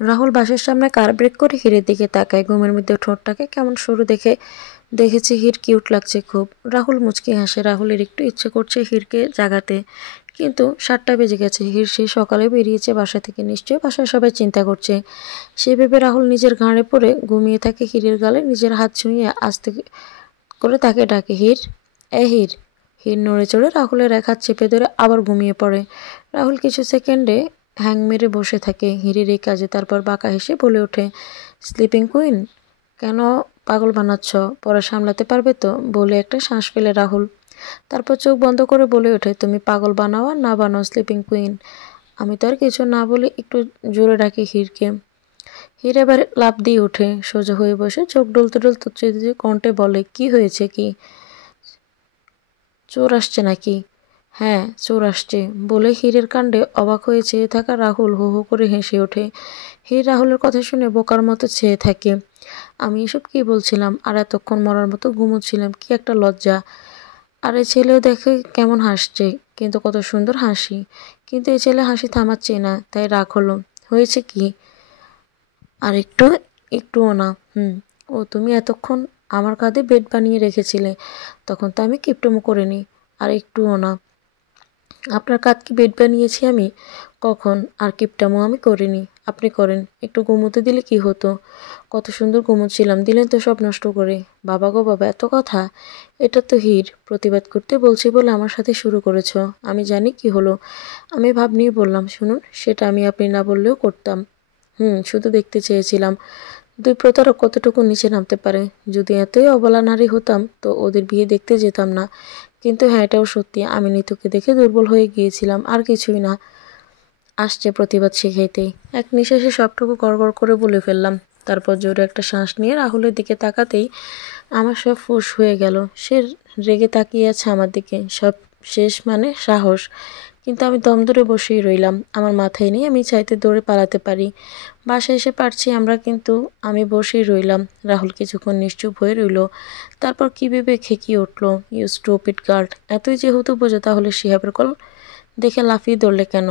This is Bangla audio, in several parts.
রাহুল বাসের সামনে কার ব্রেক করে হিরের দিকে তাকায়। ঘুমের মধ্যে ঠোঁটটাকে কেমন সরু দেখেছে হির, কিউট লাগছে খুব। রাহুল মুচকি হাসে। রাহুলের একটু ইচ্ছে করছে হিরকে জাগাতে, কিন্তু 7টা বেজে গেছে। হির সেই সকালে বেরিয়েছে বাসা থেকে, নিশ্চয়ই বাসায় সবাই চিন্তা করছে। সে ভেবে রাহুল নিজের ঘাড়ে পড়ে ঘুমিয়ে থাকে। হিরের গালে নিজের হাত ছুঁয়ে আস্তে করে তাকে ডাকে, হির, হির। হির নড়ে চড়ে রাহুলের এক হাত চেপে ধরে আবার ঘুমিয়ে পড়ে। রাহুল কিছু সেকেন্ডে হ্যাং মেরে বসে থাকে হিরের এই কাজে, তারপর বাঁকা হেসে বলে ওঠে, স্লিপিং কুইন, কেন পাগল বানাচ্ছ? পরে সামলাতে পারবে তো? বলে একটা শ্বাস ফেলে রাহুল, তারপর চোখ বন্ধ করে বলে ওঠে, তুমি পাগল বানাও আর না বানাও স্লিপিং কুইন, আমি তো আর কিছু না বলে একটু জোরে ডাকি হিরকে। হির এবার লাফ দিয়ে ওঠে, সোজা হয়ে বসে চোখ ডলতে ডলতে কণ্ঠে বলে, কি হয়েছে? কি চোর আসছে নাকি? হ্যাঁ, চোর আসছে। বলে হিরের কাণ্ডে অবাক হয়ে চেয়ে থাকা রাহুল হো হো করে হেসে ওঠে। হির রাহুলের কথা শুনে বোকার মতো চেয়ে থাকে। আমি এসব কি বলছিলাম, আর এতক্ষণ মরার মতো ঘুমোচ্ছিলাম, কি একটা লজ্জা। আর এই ছেলেও দেখে কেমন হাসছে, কিন্তু কত সুন্দর হাসি। কিন্তু এই ছেলে হাসি থামাচ্ছে না, তাই রাগ হলো। হয়েছে কি? আর একটুও না। ও তুমি এতক্ষণ আমার কাঁধে বেড বানিয়ে রেখেছিলে, তখন তো আমি কিপটমো করিনি। আর একটুও না। আপনার কাঁধ কি বেড বানিয়েছি আমি? কখন? আর কিপটামো আমি করিনি, আপনি করেন। একটু ঘুমোতে দিলে কি হতো? কত সুন্দর ঘুমোচ্ছিলাম, দিলেন তো সব নষ্ট করে। বাবা গো বাবা, এত কথা! এটা তো হির, প্রতিবাদ করতে বলছি বলে আমার সাথে শুরু করেছ। আমি জানি কি হলো। আমি ভাব নিয়ে বললাম, শুনুন, সেটা আমি আপনি না বললেও করতাম। শুধু দেখতে চেয়েছিলাম দুই প্রতারক কতটুকু নিচে নামতে পারে। যদি এতই অবলা নারী হতাম তো ওদের বিয়ে দেখতে যেতাম না। কিন্তু হ্যাঁ, এটাও সত্যি, আমি নিতুকে দেখে দুর্বল হয়ে গিয়েছিলাম, আর কিছুই না। আসছে প্রতিবাদ শিখাইতেই। এক নিঃশ্বাসে সবটুকু গড়গড় করে বলে ফেললাম। তারপর জোরে একটা শ্বাস নিয়ে রাহুলের দিকে তাকাতেই আমার সব ফুঁস হয়ে গেল। সে রেগে তাকিয়ে আছে আমার দিকে। সব শেষ মানে সাহস। কিন্তু আমি দম ধরে বসেই রইলাম। আমার মাথায় নেই আমি চাইতে দৌড়ে পালাতে পারি। বাসায় এসে পারছি আমরা, কিন্তু আমি বসেই রইলাম। রাহুল কিছুক্ষণ নিশ্চুপ হয়ে রইল, তারপর কি ভেবে খেকিয়ে উঠল, ইউ স্টুপিড গার্ল, এতই যেহেতু বোঝো তাহলে শিহাবের কল দেখে লাফিয়ে ধরলে কেন?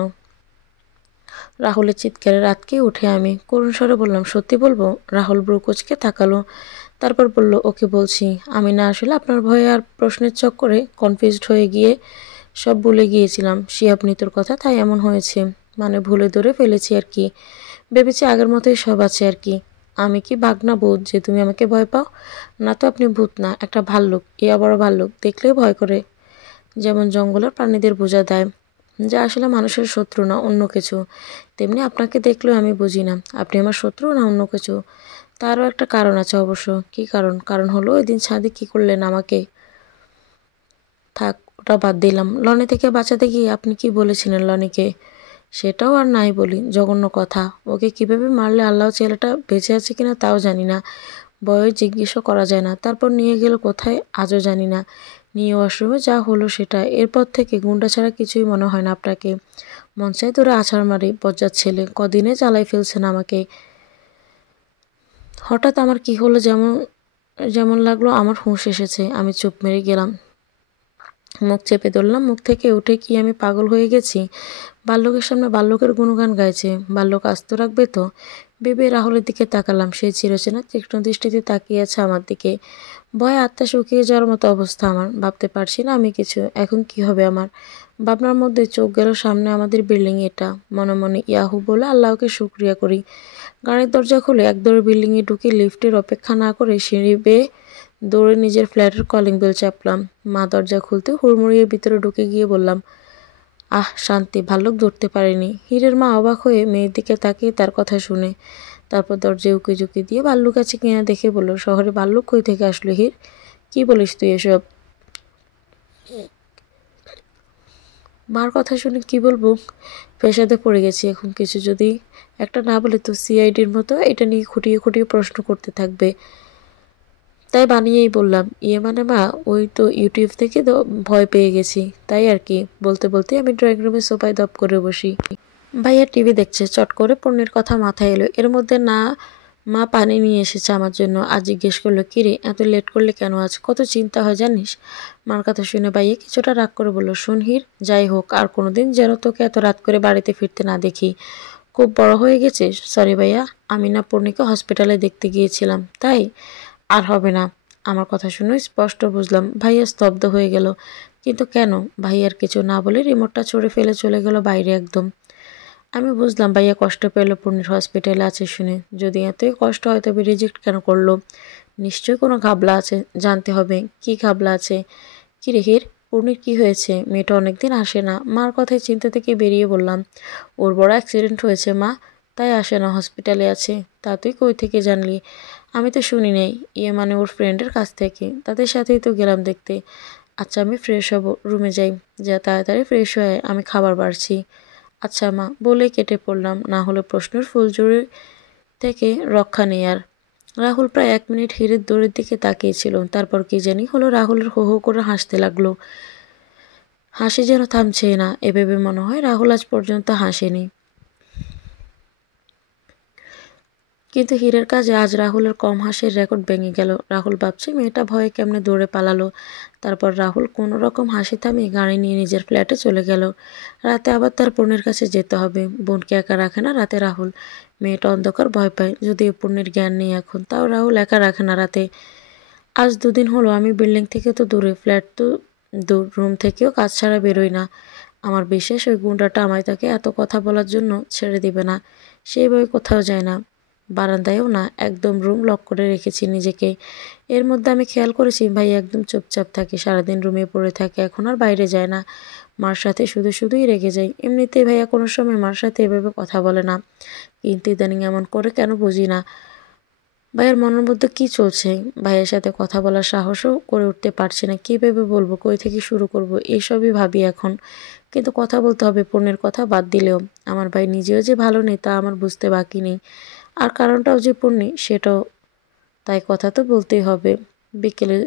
রাহুলের চিৎকারে আঁতকে উঠে আমি করুণ স্বরে বললাম, সত্যি বলবো? রাহুল ব্রু কুঁচকে তাকালো, তারপর বলল, ওকে বলছি। আমি না আসলে আপনার ভয়ে আর প্রশ্নের চক্করে কনফিউজড হয়ে গিয়ে সব ভুলে গিয়েছিলাম শিহাব নিতুর কথা, তাই এমন হয়েছে। মানে ভুলে ধরে ফেলেছি আর কি। ভেবেছি আগের মতোই সব আছে আর কি। আমি কি বাঘ না ভূত যে তুমি আমাকে ভয় পাও? না তো আপনি ভূত না, একটা ভাল্লুক, ইয়া বড় ভাল্লুক, দেখলেই ভয় করে। যেমন জঙ্গলের প্রাণীদের বোঝা দেয়, যা আসলে মানুষের শত্রু না অন্য কিছু, তেমনি আপনাকে দেখলেও আমি বুঝি না আপনি আমার শত্রু না অন্য কিছু। তারও একটা কারণ আছে অবশ্য। কী কারণ? কারণ হলো ওই দিন ছাদে কী করলেন আমাকে। থাক, ওটা বাদ দিলাম। লনি থেকে বাঁচাতে গিয়ে আপনি কি বলেছিলেন লনিকে? সেটাও আর নাই বলি, জঘন্য কথা। ওকে কিভাবে মারলে আল্লাহ, ছেলেটা বেঁচে আছে কিনা তাও জানি না, বয়স জিজ্ঞেসও করা যায় না। তারপর নিয়ে গেল কোথায় আজও জানি না। নিয়ে ওয়াশরুমে যা হলো সেটা। এরপর থেকে গুন্ডা ছাড়া কিছুই মনে হয় না আপনাকে। মন চাই ধরে আছাড় মারি, বজ্জাত ছেলে, কদিনে জ্বালাই ফেলছেন আমাকে। হঠাৎ আমার কি হলো, যেমন যেমন লাগলো আমার হুঁশ এসেছে। আমি চুপ মেরে গেলাম, মুখ চেপে ধরলাম। মুখ থেকে উঠে কি আমি পাগল হয়ে গেছি? বাল্যকের সামনে বাল্যকের গুণগান গাইছে, বাল্যক আস্ত রাখবে তো? ভেবে রাহুলের দিকে তাকালাম। সে চিরচেনা তীক্ষ্ণ দৃষ্টিতে তাকিয়ে আছে আমার দিকে। ভয়ে আত্মা শুকিয়ে যাওয়ার মতো অবস্থা আমার। ভাবতে পারছি না আমি কিছু। এখন কি হবে আমার? ভাবনার মধ্যে চোখ গেল সামনে আমাদের বিল্ডিং। এটা মনে মনে ইয়াহু বলে আল্লাহকে শুকরিয়া করি। গাড়ির দরজা খুলে একদৌড়ে বিল্ডিংয়ে ঢুকে লিফটের অপেক্ষা না করে সিঁড়ি বেয়ে দৌড়ে নিজের ফ্ল্যাটের কলিং বেল চাপলাম। মা দরজা খুলতে হুড়মুড়িয়ে ভিতরে ঢুকে গিয়ে বললাম, আহ শান্তি, ভাল্লুক ধরতে পারিনি। হীরের মা অবাক হয়ে মেয়ের দিকে তাকিয়ে তার কথা শুনে, তারপর দরজায় উকি ঝুঁকি দিয়ে ভাল্লুক আছে কিনা দেখে বলল, শহরে ভাল্লুক কই থেকে আসলো হীর? কি বলিস তুই এসব? মার কথা শুনে কি বলবো, পেশাতে পড়ে গেছি এখন। কিছু যদি একটা না বলে তো সিআইডির মতো এটা নিয়ে খুঁটিয়ে খুঁটিয়ে প্রশ্ন করতে থাকবে। তাই বানিয়েই বললাম, ইয়ে মানে মা, ওই তো ইউটিউব থেকে তো ভয় পেয়ে গেছি, তাই আর কি। বলতে বলতে আমি ড্রয়িং রুমের সোফায় দপ করে বসি। ভাইয়া টিভি দেখছে। চট করে পণ্যের কথা মাথায় এলো। এর মধ্যে না মা পানি নিয়ে এসেছে আমার জন্য। আজ জিজ্ঞেস করলো, কিরে এত লেট করলে কেন? আজ কত চিন্তা হয় জানিস? মার কথা শুনে ভাইয়া কিছুটা রাগ করে বলল, শোন হীর, যাই হোক আর কোনোদিন যেন তোকে এত রাত করে বাড়িতে ফিরতে না দেখি। খুব বড় হয়ে গেছিস? সরি ভাইয়া, আমি না পূর্ণিকে হসপিটালে দেখতে গিয়েছিলাম, তাই আর হবে না। আমার কথা শুনে স্পষ্ট বুঝলাম। ভাইয়া স্তব্ধ হয়ে গেল। কিন্তু কেন? ভাইয়ার কিছু না বলে রিমোটটা ছুঁড়ে ফেলে চলে গেল বাইরে একদম। আমি বুঝলাম ভাইয়া কষ্ট পেল পূর্ণির হসপিটালে আছে শুনে। যদি এতই কষ্ট হয় তবে রিজেক্ট কেন করলো? নিশ্চয়ই কোনো ঘাবলা আছে, জানতে হবে কি ঘাবলা আছে। কি রে হির, পূর্ণির কি হয়েছে? মেয়েটা অনেকদিন আসে না। মার কথায় চিন্তা থেকে বেরিয়ে বললাম, ওর বড় অ্যাক্সিডেন্ট হয়েছে মা, তাই আসে না, হসপিটালে আছে। তা তুই কই থেকে জানলি? আমি তো শুনি নেই। মানে ওর ফ্রেন্ডের কাছ থেকে, তাদের সাথেই তো গেলাম দেখতে। আচ্ছা আমি ফ্রেশ হব, রুমে যাই। যা তাড়াতাড়ি ফ্রেশ হয়ে, আমি খাবার বাড়ছি। আচ্ছা মা, বলেই কেটে পড়লাম। না হলে প্রশ্নের ফুলঝুরি থেকে রক্ষা নেই আর। রাহুল প্রায় 1 মিনিট হিরের দৌড়ের দিকে তাকিয়েছিল। তারপর কি জানি হলো, রাহুলের হো হো করে হাসতে লাগলো। হাসি যেন থামছেই না। এভাবে মনে হয় রাহুল আজ পর্যন্ত হাসেনি। কিন্তু হীরের কাজে আজ রাহুলের কম হাসির রেকর্ড ভেঙে গেল। রাহুল ভাবছে মেয়েটা ভয়ে কেমনে দৌড়ে পালালো। তারপর রাহুল কোনো রকম হাসি থামিয়ে গাড়ি নিয়ে নিজের ফ্ল্যাটে চলে গেল। রাতে আবার তার বোনের কাছে যেতে হবে। বোনকে একা রাখে না রাতে রাহুল। মেয়েটা অন্ধকার ভয় পায়, যদিও পূর্ণের জ্ঞান নেই এখন, তাও রাহুল একা রাখে না রাতে। আজ 2 দিন হলো আমি বিল্ডিং থেকে তো দূরে, ফ্ল্যাট তো দূর, রুম থেকেও কাজ ছাড়া বেরোই না। আমার বিশ্বাস ওই গুন্ডাটা আমায় তাকে এত কথা বলার জন্য ছেড়ে দিবে না। সেইভাবে কোথাও যায় না, বারান্দায়ও না, একদম রুম লক করে রেখেছি নিজেকে। এর মধ্যে আমি খেয়াল করেছি ভাই একদম চুপচাপ থাকে, সারাদিন রুমে পড়ে থাকে, এখন আর বাইরে যায় না। মার সাথে শুধুই রেগে যায়। এমনিতেই ভাইয়া কোনো সময় মার সাথে এভাবে কথা বলে না, কিন্তু ইদানিং এমন করে কেন বুঝি না। ভাইয়ের মনের মধ্যে কি চলছে? ভাইয়ের সাথে কথা বলার সাহসও করে উঠতে পারছি না। কীভাবে বলবো, কই থেকে শুরু করব, এসবই ভাবি এখন। কিন্তু কথা বলতে হবে, পূর্ণের কথা বাদ দিলেও। আমার ভাই নিজেও যে ভালো নেই তা আমার বুঝতে বাকি নেই। আর কারণটাও যে পূর্ণি সেটাও, তাই কথা তো বলতেই হবে। বিকেলে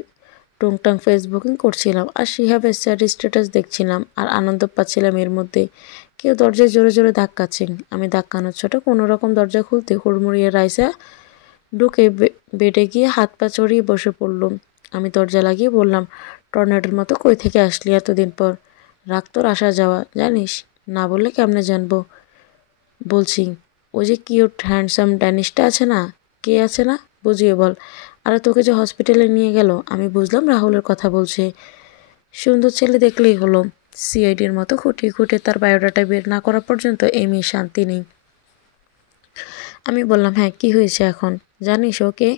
টুংটাং ফেসবুকিং করছিলাম আর শিহাবের স্ট্যাটাস দেখছিলাম আর আনন্দ পাচ্ছিলাম এর মধ্যে। কেউ দরজায় জোরে জোরে ধাক্কাচ্ছেন। আমি ধাক্কানোর ছোট কোনো রকম দরজা খুলতে হুড়মুড়িয়ে রাইসা ঢুকে বেডে গিয়ে হাত পা চড়িয়ে বসে পড়লুম। আমি দরজা লাগিয়ে বললাম, টর্নেডোর মতো কই থেকে আসলি এতদিন পর? রাগ তোর আসা যাওয়া, জানিস? না বললে কেমনে জানবো? বলছি, ওই যে কিউট হ্যান্ডসাম ড্যানিশটা আছে না? কে আছে না, বুঝিয়ে বল। আরে তোকে যে হসপিটালে নিয়ে গেল, আমি বুঝলাম রাহুলের কথা বলছে। সুন্দর ছেলে দেখলেই হলো। সিআইডির মতো খুঁটিয়ে খুঁটে তার বায়োডাটা বের না করা পর্যন্ত এই মেয়ে শান্তি নেই। আমি বললাম, হ্যাঁ কি হয়েছে এখন? জানিস ওকে?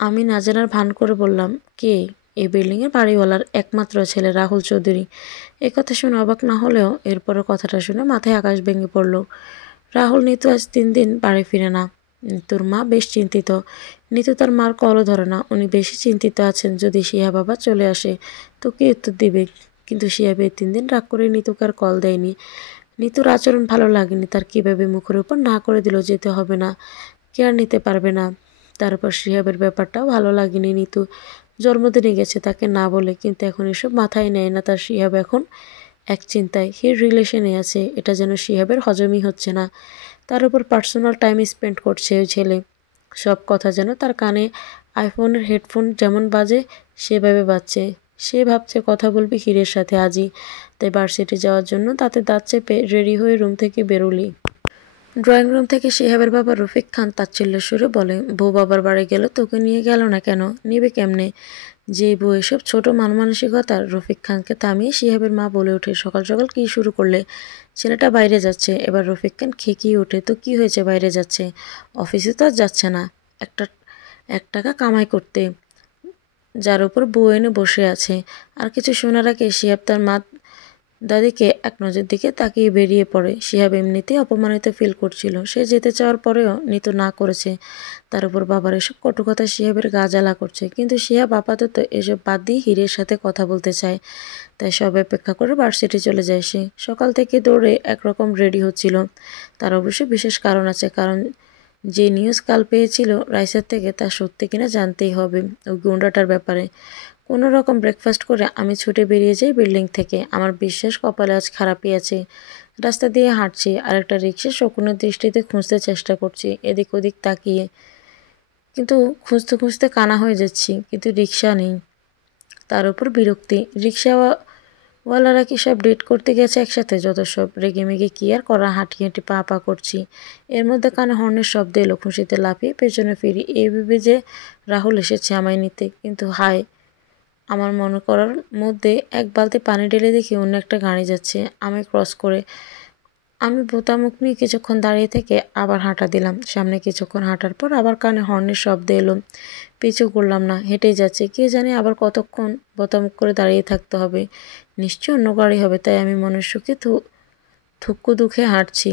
আমি না জানার ভান করে বললাম, কে? এই বিল্ডিংয়ের বাড়িওয়ালার একমাত্র ছেলে রাহুল চৌধুরী। এ কথা শুনে অবাক না হলেও এরপরের কথাটা শুনে মাথায় আকাশ ভেঙে পড়ল। রাহুল নিতু আজ 3 দিন বাড়ি ফিরে না। নিতুর মা বেশ চিন্তিত। নিতু তার মার কলও ধরে না। উনি বেশি চিন্তিত আছেন যদি শিয়া বাবা চলে আসে তো কি উত্তর দিবে। কিন্তু শিয়াব এই 3 দিন রাগ করে নিতুকে আর কল দেয়নি। নিতুর আচরণ ভালো লাগেনি তার। কীভাবে মুখের উপর না করে দিল যেতে হবে না, কেয়ার নিতে পারবে না। তারপর শিহাবের ব্যাপারটাও ভালো লাগেনি। নিতু জন্মদিনে গেছে তাকে না বলে, কিন্তু এখন এসব মাথায় নেয় না তার। শিহাব এখন এক চিন্তায়, হির রিলেশনে আছে, এটা যেন শিহাবের হজমই হচ্ছে না। তার উপর পার্সোনাল টাইম স্পেন্ড করছে ওই ছেলে। সব কথা যেন তার কানে আইফোনের হেডফোন যেমন বাজে সেভাবে বাজছে। সে ভাবছে কথা বলবি হিরের সাথে আজই। তাই ভার্সিটি যাওয়ার জন্য তাতে দাঁত চেপে রেডি হয়ে রুম থেকে বেরোলি। ড্রয়িং রুম থেকে শিহাবের বাবা রফিক খান তাচ্ছিল্যের সুরে বলে, বউ বাবার বাড়ি গেল, তোকে নিয়ে গেল না কেন? নিবে কেমনে? যে বউ এসব ছোট মানসিকতার। রফিক খানকে থামিয়ে শিহাবের মা বলে ওঠে, সকাল সকাল কী শুরু করলে? ছেলেটা বাইরে যাচ্ছে। এবার রফিক খান খেকিয়ে ওঠে, তো কি হয়েছে বাইরে যাচ্ছে? অফিসে তো আর যাচ্ছে না, একটা 1 টাকা কামাই করতে, যার উপর বউ এনে বসে আছে। আর কিছু শোনার আগে শিহাব তার মা দাদিকে এক নজর দিকে তাকিয়ে বেরিয়ে পড়ে। শিহাব এমনিতেই অপমানিত ফিল করছিল। সে যেতে চাওয়ার পরেও নিতু না করেছে। তার উপর বাবার এসব কটু কথা শিহাবের গা জ্বালা করছে। কিন্তু শিহাব আপাতত এসব বাদ দিয়ে হিরের সাথে কথা বলতে চায়। তাই সব অপেক্ষা করে ভার্সিটি চলে যায় সে। সকাল থেকে দৌড়ে একরকম রেডি হচ্ছিল। তার অবশ্য বিশেষ কারণ আছে, কারণ যে নিউজ কাল পেয়েছিল রাইসার থেকে তা সত্যি কিনা জানতেই হবে ওই গুন্ডাটার ব্যাপারে। কোনো রকম ব্রেকফাস্ট করে আমি ছুটে বেরিয়ে যাই বিল্ডিং থেকে। আমার বিশ্বাস কপালে আজ খারাপই আছে। রাস্তা দিয়ে হাঁটছি আর একটা রিক্সা শকুনের দৃষ্টিতে খুঁজতে চেষ্টা করছি এদিক ওদিক তাকিয়ে, কিন্তু খুঁজতে খুঁজতে কানা হয়ে যাচ্ছি, কিন্তু রিক্সা নেই। তার উপর বিরক্তি, ওয়ালারা কি সব ডেট করতে গেছে একসাথে? যত সব রেগেমেগে কি আর করা, হাঁটি হাঁটি পা পা করছি। এর মধ্যে কানে হর্নের শব্দ এলো। খুশিতে লাফিয়ে পেছনে ফিরি, এই ভেবে যে রাহুল এসেছে আমায় নিতে। কিন্তু হায়, আমার মনে করার মধ্যে এক বালতি পানি ঢেলে দেখি অন্য একটা গাড়ি যাচ্ছে আমায় ক্রস করে। আমি বোতামুখ নিয়ে কিছুক্ষণ দাঁড়িয়ে থেকে আবার হাঁটা দিলাম। সামনে কিছুক্ষণ হাঁটার পর আবার কানে হর্নের শব্দ এলো। পিছু করলাম না, হেঁটেই যাচ্ছে। কে জানে আবার কতক্ষণ বোতামুখ করে দাঁড়িয়ে থাকতে হবে। নিশ্চয় অন্য গাড়ি হবে, তাই আমি মনের সুখে থুক্কু দুঃখে হাঁটছি।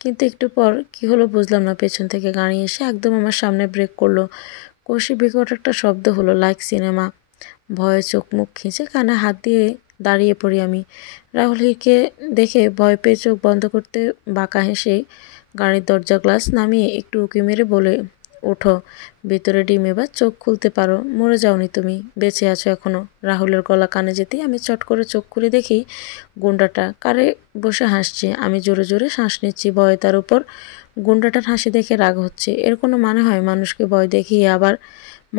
কিন্তু একটু পর কি হলো বুঝলাম না। পেছন থেকে গাড়ি এসে একদম আমার সামনে ব্রেক করলো। কষি বিকট একটা শব্দ হলো, লাইক সিনেমা। ভয়ে চোখ মুখ খিঁচে কানে হাত দিয়ে দাঁড়িয়ে পড়ি আমি। রাহুল হিরকে দেখে ভয় পেয়ে চোখ বন্ধ করতে বাঁকা হেসে গাড়ির দরজা গ্লাস নামিয়ে একটু উঁকি মেরে বলে, ওঠো, ভেতরে ডিম, এবার চোখ খুলতে পারো। মরে যাওনি তুমি, বেঁচে আছো এখনো। রাহুলের গলা কানে যেতেই আমি চট করে চোখ খুলে দেখি গুন্ডাটা কারে বসে হাসছে। আমি জোরে জোরে শ্বাস নিচ্ছি, ভয়ে তার উপর। গুন্ডাটার হাসি দেখে রাগ হচ্ছে। এর কোনো মানে হয়? মানুষকে ভয় দেখিয়ে আবার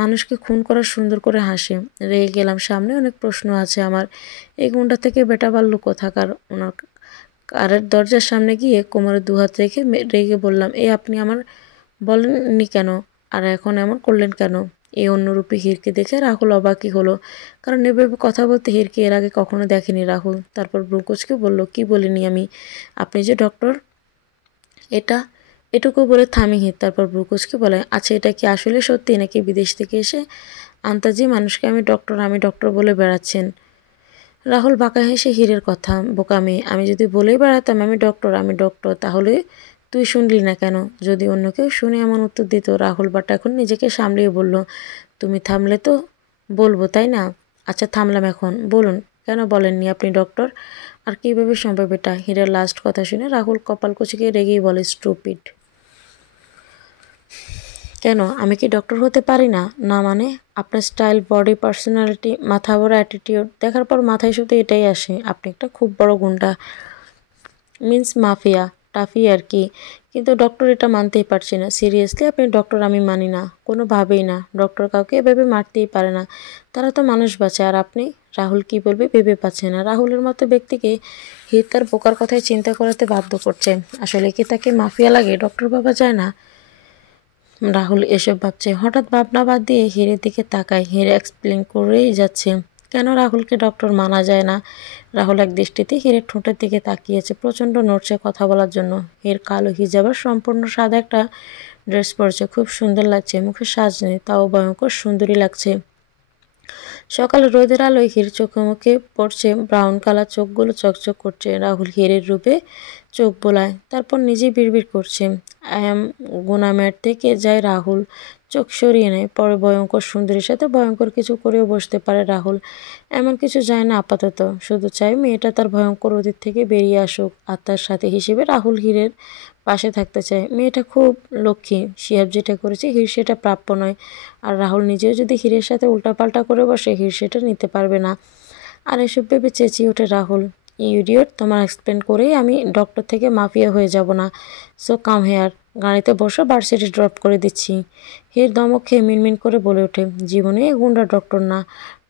মানুষকে খুন করার সুন্দর করে হাসে। রেগে গেলাম। সামনে অনেক প্রশ্ন আছে আমার। এই গুন্ডা থেকে বেটা বাল্লু কোথাকার? ওনার কারের দরজার সামনে গিয়ে কোমরে দুহাত রেখে রেগে বললাম, আপনি আমার বলেননি কেন? আর এখন এমন করলেন কেন? এই অন্যরূপী হিরকে দেখে রাহুল অবাকই হলো, কারণ এভাবে কথা বলতে হিরকে এর আগে কখনো দেখেনি রাহুল। তারপর ব্রুকোচকে বলল, কি বলিনি আমি? আপনি যে ডক্টর, এটা এটুকু বলে থামি হির। তারপর ব্রুকোচকে বলে, আচ্ছা এটা কি আসলে সত্যি, নাকি বিদেশ থেকে এসে আন্তাজি মানুষকে আমি ডক্টর বলে বেড়াচ্ছেন? রাহুল বাঁকা হেসে হিরের কথা, বোকা মেয়ে, আমি যদি বলেই বেড়াতাম আমি ডক্টর, তাহলে তুই শুনলি না কেন? যদি অন্য কেউ শুনে এমন উত্তর দিত। রাহুল বাট এখন নিজেকে সামলিয়ে বলল, তুমি থামলে তো বলবো, তাই না? আচ্ছা থামলাম, এখন বলুন কেন বলেননি আপনি ডক্টর? আর কীভাবে সম্ভব এটা? হীরের লাস্ট কথা শুনে রাহুল কপাল কুঁচকে রেগেই বলে, স্টুপিড। কেন, আমি কি ডক্টর হতে পারি না? না মানে? আপনার স্টাইল, বডি, পার্সোনালিটি, মাথা ভরা অ্যাটিটিউড দেখার পর মাথায় শুধু এটাই আসে, আপনি একটা খুব বড় গুন্ডা, মিন্স মাফিয়া টাফি আর কি। কিন্তু ডক্টর এটা মানতেই পারছি না। সিরিয়াসলি আপনি ডক্টর? আমি মানি না, কোনোভাবেই না। ডক্টর কাউকে এভাবে মারতেই পারে না, তারা তো মানুষ বাঁচে। আর আপনি? রাহুল কি বলবে ভেবে পাচ্ছে না। রাহুলের মতো ব্যক্তিকে হির তার বোকার কথায় চিন্তা করাতে বাধ্য করছে। আসলে কি তাকে মাফিয়া লাগে? ডক্টর বাবা যায় না? রাহুল এসব ভাবছে। হঠাৎ ভাবনা বাদ দিয়ে হিরের দিকে তাকায়। হিরে এক্সপ্লেন করেই যাচ্ছে কেন রাহুলকে ডক্টর মানা যায় না। রাহুল এক দৃষ্টিতে হিরের ঠোঁটের দিকে তাকিয়েছে, প্রচণ্ড নড়ছে কথা বলার জন্য। হির কালো হিজাবের সম্পূর্ণ সাদা একটা ড্রেস পরেছে, খুব সুন্দর লাগছে। মুখে সাজ নেই, তাও ভয়ঙ্কর সুন্দরী লাগছে। সকালে রোদের আলোয় হির চোখে মুখে পড়ছে ব্রাউন কালার, চোখগুলো চকচক করছে। রাহুল হিরের রূপে চোখ বোলায়, তারপর নিজেই বিড়বিড় করছে, আই এম গুনামের থেকে যায় রাহুল। চোখ সরিয়ে নেয়। পরে ভয়ঙ্কর সুন্দরীর সাথে ভয়ঙ্কর কিছু করেও বসতে পারে রাহুল। এমন কিছু যায় না আপাতত, শুধু চাই মেয়েটা তার ভয়ঙ্কর অতীত থেকে বেরিয়ে আসুক। আর তার সাথে হিসেবে রাহুল হিরের পাশে থাকতে চায়। মেয়েটা খুব লক্ষ্মী, শিহাব যেটা করেছে হির সেটা প্রাপ্য নয়। আর রাহুল নিজেও যদি হিরের সাথে উল্টাপাল্টা করে বসে, হির সেটা নিতে পারবে না। আর এসব ভেবে চেঁচিয়ে ওঠে রাহুল, ইডিয়ট, তোমার এক্সপ্লেন করেই আমি ডক্টর থেকে মাফিয়া হয়ে যাব না। সো কাম হেয়ার, গাড়িতে বসো, ভার্সিটি ড্রপ করে দিচ্ছি। হির ধমক খেয়ে মিনমিন করে বলে ওঠে, জীবনে এই গুন্ডা ডক্টর না।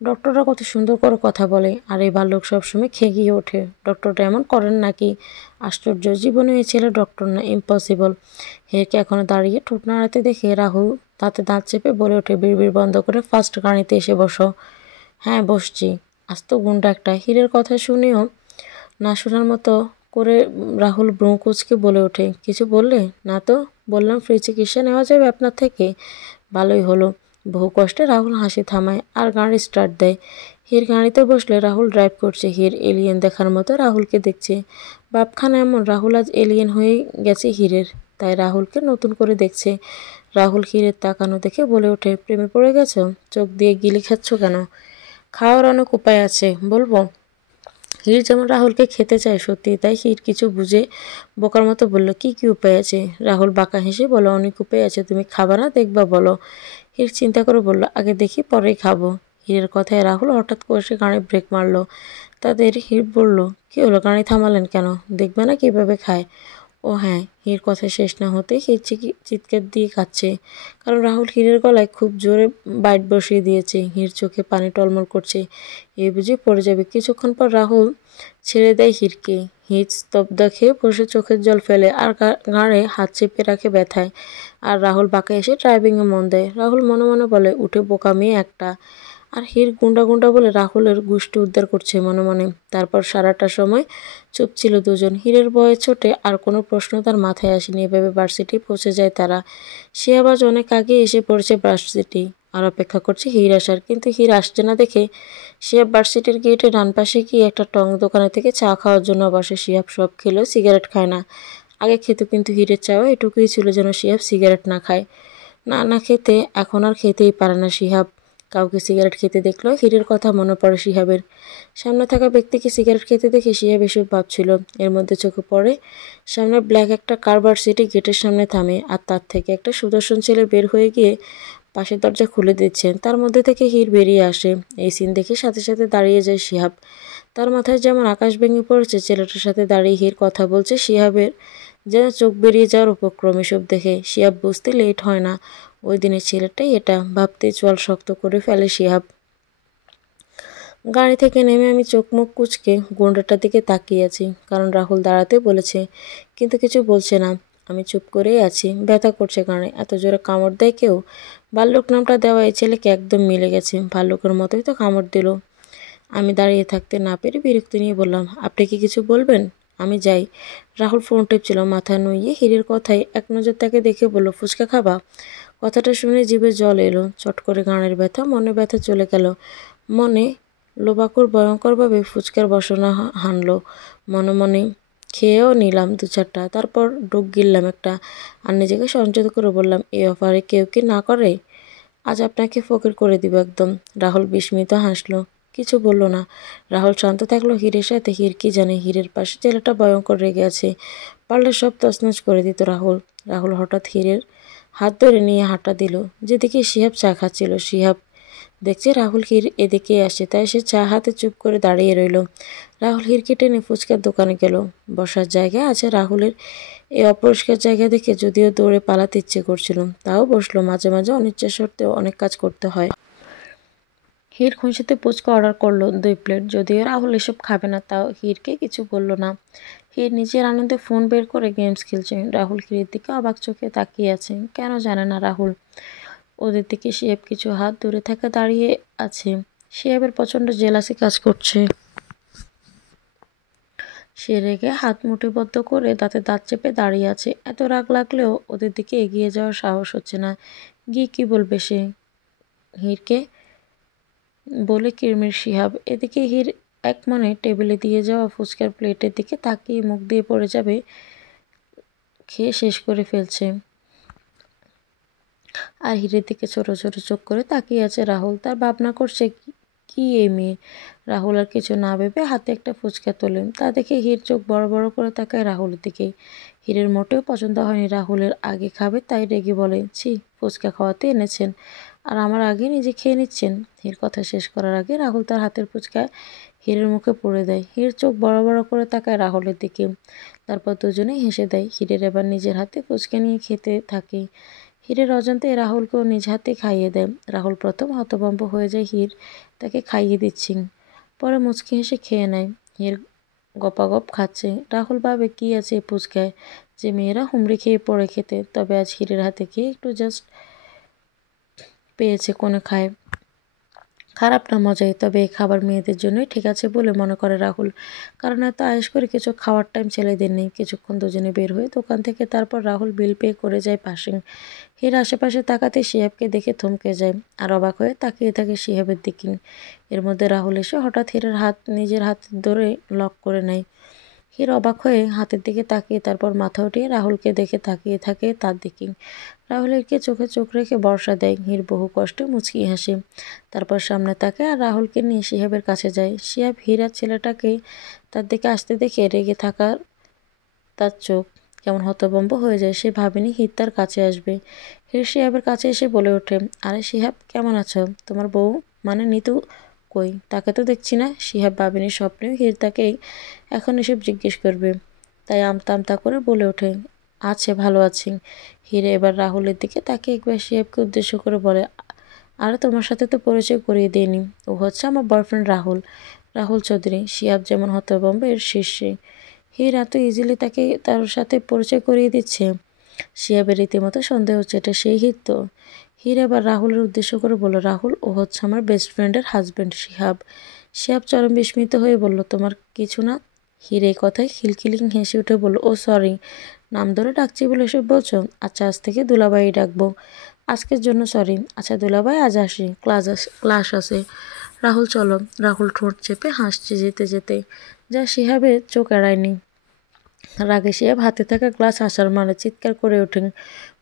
ডক্টররা কত সুন্দর করে কথা বলে, আর এই ভাল্লুক সবসময় খেগিয়ে ওঠে। ডক্টরটা এমন করেন নাকি? আশ্চর্য, জীবনে এই ছেলে ডক্টর না, ইম্পসিবল। হিরকে এখনো দাঁড়িয়ে ঠোঁট নাড়াতে দেখে রাহুল তাতে দাঁত চেপে বলে ওঠে, বিড়বিড় বন্ধ করে ফার্স্ট গাড়িতে এসে বসো। হ্যাঁ বসছি। আস্ত গুন্ডা একটা। হিরের কথা শুনেও না শোনার মতো করে রাহুল ব্রুঁ কুঁচকে বলে ওঠে, কিছু বললে না তো? বললাম ফ্রি চিকিৎসা নেওয়া যাবে আপনার থেকে। ভালোই হলো। বহু কষ্টে রাহুল হাসি থামায় আর গাড়ি স্টার্ট দেয়। হির গাড়িতে বসলে রাহুল ড্রাইভ করছে। হির এলিয়েন দেখার মতো রাহুলকে দেখছে। ভাবখানা এমন, রাহুল আজ এলিয়েন হয়ে গেছে হিরের, তাই রাহুলকে নতুন করে দেখছে। রাহুল হিরের তাকানো দেখে বলে ওঠে, প্রেমে পড়ে গেছো? চোখ দিয়ে গিলি খাচ্ছ কেন? খাওয়ার অনেক উপায় আছে, বলবো? হির যেমন রাহুলকে খেতে চায় সত্যি, তাই হির কিছু বুঝে বোকার মতো বলল, কি কি উপায় আছে? রাহুল বাঁকা হেসে বলো, অনেক উপায় আছে, তুমি খাবা না দেখবা, বলো। হির চিন্তা করে বলল, আগে দেখি পরেই খাবো। হিরের কথায় রাহুল হঠাৎ করে গাড়ি ব্রেক মারলো। তাদের হির বলল, কি হলো, গাড়ি থামালেন কেন? দেখবে না কিভাবে খায়? ও হ্যাঁ, হির কথা শেষ না হতে হির চিৎকার দিয়ে কাঁদছে, কারণ রাহুল হিরের গলায় খুব জোরে বাইট বসিয়ে দিয়েছে। হির চোখে পানি টলমল করছে, এ বুঝে পড়ে যাবে। কিছুক্ষণ পর রাহুল ছেড়ে দেয় হিরকে। হির স্তব্ধ খেয়ে বসে চোখের জল ফেলে আর ঘাড়ে হাত চেপে রাখে ব্যথায়। আর রাহুল বাঁকে এসে ড্রাইভিংয়ে মন দেয়। রাহুল মনে মনে বলে, উঠে বোকা মেয়ে একটা। আর হির গুন্ডা গুন্ডা বলে রাহুলের গোষ্ঠী উদ্ধার করছে মনে মনে। তারপর সারাটা সময় চুপ ছিল দুজন। হিরের ভয়ে ছোটে আর কোনো প্রশ্ন তার মাথায় আসেনি। এভাবে ভার্সিটি পৌঁছে যায় তারা। সে আবার অনেক আগে এসে পড়েছে ভার্সিটি, আর অপেক্ষা করছে হির আসার। কিন্তু হির আসছে না দেখে শিহাব ভার্সিটির গেটে ডান পাশে গিয়ে একটা টং দোকানে থেকে চা খাওয়ার জন্য বসে। শিহাব সব খেলেও সিগারেট খায় না। আগে খেত, কিন্তু হিরের চাও এটুকুই ছিল যেন শিহাব সিগারেট না খায়। না না খেতে এখন আর খেতেই পারে না শিহাব। কাউকে সিগারেট খেতে দেখলেও হিরের কথা মনে পড়ে শিহাবের। সামনে থাকা ব্যক্তিকে সিগারেট খেতে দেখে শিহাব এসব ভাবছিল। এর মধ্যে চোখে পড়ে সামনে ব্ল্যাক একটা কার ভার্সিটি গেটের সামনে থামে, আর তার থেকে একটা সুদর্শন ছেলে বের হয়ে গিয়ে পাশের দরজা খুলে দিচ্ছেন। তার মধ্যে থেকে হির বেরিয়ে আসে। এই সিন দেখে সাথে সাথে দাঁড়িয়ে যায় শিহাব। তার মাথায় যেমন আকাশ ভেঙে পড়েছে। ছেলেটার সাথে দাঁড়িয়ে হির কথা বলছে, শিহাবের যেন চোখ বেরিয়ে যাওয়ার উপক্রম। এসব দেখে শিহাব বুঝতে লেট হয় না, ওই দিনের ছেলেটাই এটা। ভাবতে চোয়াল শক্ত করে ফেলে শিহাব। গাড়ি থেকে নেমে আমি চোখ মুখ কুঁচকে গুন্ডাটার দিকে তাকিয়ে আছি, কারণ রাহুল দাঁড়াতে বলেছে, কিন্তু কিছু বলছে না। আমি চুপ করেই আছি। ব্যথা করছে কারণে এত জোরে কামড় দেয় কেউ। ভাল্লুক নামটা দেওয়া এই ছেলেকে একদম মিলে গেছে। ভাল্লুকের মতোই তো কামড় দিল। আমি দাঁড়িয়ে থাকতে না পেরে বিরক্তি নিয়ে বললাম, আপনি কি কিছু বলবেন? আমি যাই। রাহুল ফোন টিপছিল, মাথা নুইয়ে হিরের কথায় এক নজর তাকে দেখে বলল, ফুচকা খাবা? কথাটা শুনে জিভে জল এলো। চট করে গাঁড়ের ব্যথা, মনে ব্যথা চলে গেল। মনে লোবাকুর ভয়ঙ্করভাবে ফুচকার বাসনা হানল। মনে মনে খেয়েও নিলাম দু চারটা, তারপর ডুব গিললাম একটা। আর নিজেকে সংযত করে বললাম, এই অফারে কেউ কি না করে? আজ আপনাকে ফকির করে দিব একদম। রাহুল বিস্মিত হাসলো, কিছু বলল না। রাহুল শান্ত থাকলো হিরের সাথে। হির কি জানে হিরের পাশে ছেলেটা ভয়ঙ্কর রেগে আছে, পারলে সব তছনছ করে দিত রাহুল। রাহুল হঠাৎ হিরের হাত ধরে নিয়ে হাঁটা দিল যেদিকে শিহাব চা খাচ্ছিল। শিহাব দেখছে রাহুল হির এদিকে আসে, তাই সে চা হাতে চুপ করে দাঁড়িয়ে রইল। রাহুল হিরকে টেনে ফুচকার দোকানে গেল। বসার জায়গায় আছে রাহুলের এই অপরিষ্কার জায়গা দেখে যদিও দৌড়ে পালাতে ইচ্ছে করছিল, তাও বসলো। মাঝে মাঝে অনিচ্ছা সত্ত্বেও অনেক কাজ করতে হয়। হির খুশিতে ফুচকা অর্ডার করলো 2 প্লেট। যদিও রাহুল এসব খাবে না, তাও হিরকে কিছু বলল না। হির নিজের আনন্দে ফোন বের করে গেমস খেলছে। রাহুল হিরের দিকে অবাক চোখে তাকিয়ে আছে। কেন জানে না রাহুল। ওদের দিকে শিহাব কিছু হাত দূরে থেকে দাঁড়িয়ে আছে। শিহাবের প্রচণ্ড জেলাসি কাজ করছে। সে রেগে হাত মুঠিবদ্ধ করে দাঁতে দাঁত চেপে দাঁড়িয়ে আছে। এত রাগ লাগলেও ওদের দিকে এগিয়ে যাওয়ার সাহস হচ্ছে না। গিয়ে কি বলবে সে? হিরকে বলে কিরমির শিহাব। এদিকে হির এক মনে টেবিলে দিয়ে যাওয়া ফুচকার প্লেটের দিকে তাকিয়ে মুখ দিয়ে পড়ে যাবে, খেয়ে শেষ করে ফেলছে। আর হিরের দিকে ছোট ছোট চোখ করে তাকিয়ে আছে রাহুল। তার ভাবনা করছে, কি এই মেয়ে। রাহুল আর কিছু না ভেবে হাতে একটা ফুচকা তোলেন। তা দেখে হির চোখ বড় বড় করে তাকায় রাহুলের দিকে। হিরের মোটেও পছন্দ হয়নি রাহুলের আগে খাবে, তাই রেগে বলে, ছি, ফুচকা খাওয়াতে এনেছেন আর আমার আগে নিজে খেয়ে নিচ্ছেন। হির কথা শেষ করার আগে রাহুল তার হাতের ফুচকা হিরের মুখে পুড়ে দেয়। হির চোখ বড় বড় করে তাকায় রাহুলের দিকে। তারপর দুজনেই হেসে দেয়। হিরের এবার নিজের হাতে ফুচকা নিয়ে খেতে থাকে। হিরের অজান্তে রাহুলকেও নিজ হাতে খাইয়ে দেয়। রাহুল প্রথম হতভম্ব হয়ে যায় হির তাকে খাইয়ে দিচ্ছি, পরে মুচকি হেসে খেয়ে নেয়। হির গপাগপ খাচ্ছে। রাহুল ভাবে, কি আছে এই ফুচকায় যে মেয়েরা হুমড়ি খেয়ে পড়ে খেতে। তবে আজ হিরের হাতে খেয়ে একটু জাস্ট পেয়েছে, কোণে খায়। খারাপ না, মজাই। তবে এই খাবার মেয়েদের জন্যই ঠিক আছে বলে মনে করে রাহুল, কারণ এত আয়েশ করে কিছু খাওয়ার টাইম ছেলেদের নেই। কিছুক্ষণ দুজনে বের হয়ে দোকান থেকে তারপর রাহুল বিল পে করে যায় পাশে। হির আশেপাশে তাকাতে শিহাবকে দেখে থমকে যায় আর অবাক হয়ে তাকিয়ে থাকে শিহাবের দিকে। এর মধ্যে রাহুল এসে হঠাৎ হিরের হাত নিজের হাতে ধরে লক করে নেয়। হির অবাক হয়ে হাতের দিকে তাকিয়ে তারপর মাথা উঠিয়ে রাহুলকে দেখে তাকিয়ে থাকে তার দিকে। রাহুলেরকে চোখে চোখ রেখে ভরসা দেয়। হির বহু কষ্টে মুচকি হাসে, তারপর সামনে তাকে আর রাহুলকে নিয়ে শিহাবের কাছে যায়। শিহাব হির আর ছেলেটাকে তার দিকে আসতে দেখে রেগে থাকার তার চোখ কেমন হতভম্ব হয়ে যায়। সে ভাবেনি হির তার কাছে আসবে। হির শিহাবের কাছে এসে বলে ওঠে, আরে শিহাব, কেমন আছো? তোমার বউ মানে নিতু কই? তাকে তো দেখছি না। শিহাব ভাবেনি স্বপ্নেও হির তাকে এখন এসব জিজ্ঞেস করবে। তাই আমতা আমতা করে বলে ওঠে, আছে, ভালো আছি। হিরে এবার রাহুলের দিকে তাকে একবার শিহাবকে উদ্দেশ্য করে বলে, আরে তোমার সাথে তো পরিচয় করিয়ে দিইনি, ও হচ্ছে আমার বয়ফ্রেন্ড রাহুল, রাহুল চৌধুরী। শিহাব যেমন হতভম্ব এর শীর্ষে। হির এত ইজিলি তাকে তার সাথে পরিচয় করিয়ে দিচ্ছে। শিহাবের রীতিমতো সন্দেহ হচ্ছে এটা সেই হির তো। হির এবার রাহুলের উদ্দেশ্য করে বলল, রাহুল, ও হচ্ছে আমার বেস্ট ফ্রেন্ডের হাজব্যান্ড শিহাব। শিহাব চরম বিস্মিত হয়ে বলল, তোমার কিছু না? হির এই কথায় খিলখিলিং হেসে উঠে বলল, ও সরি, নাম ধরে ডাকছি বলে এসব বলছো? আচ্ছা, আজ থেকে দুলাভাই ডাকবো। আজকের জন্য সরি। আচ্ছা দুলাভাই, আজ আসি, ক্লাস আছে। রাহুল চলো। রাহুল ঠোঁট চেপে হাসছে যেতে যেতে, যা শিহাবের চোখ এড়ায়নি। রাগে শিহাব হাতে থাকা গ্লাস আছাড় মারে, চিৎকার করে ওঠেন।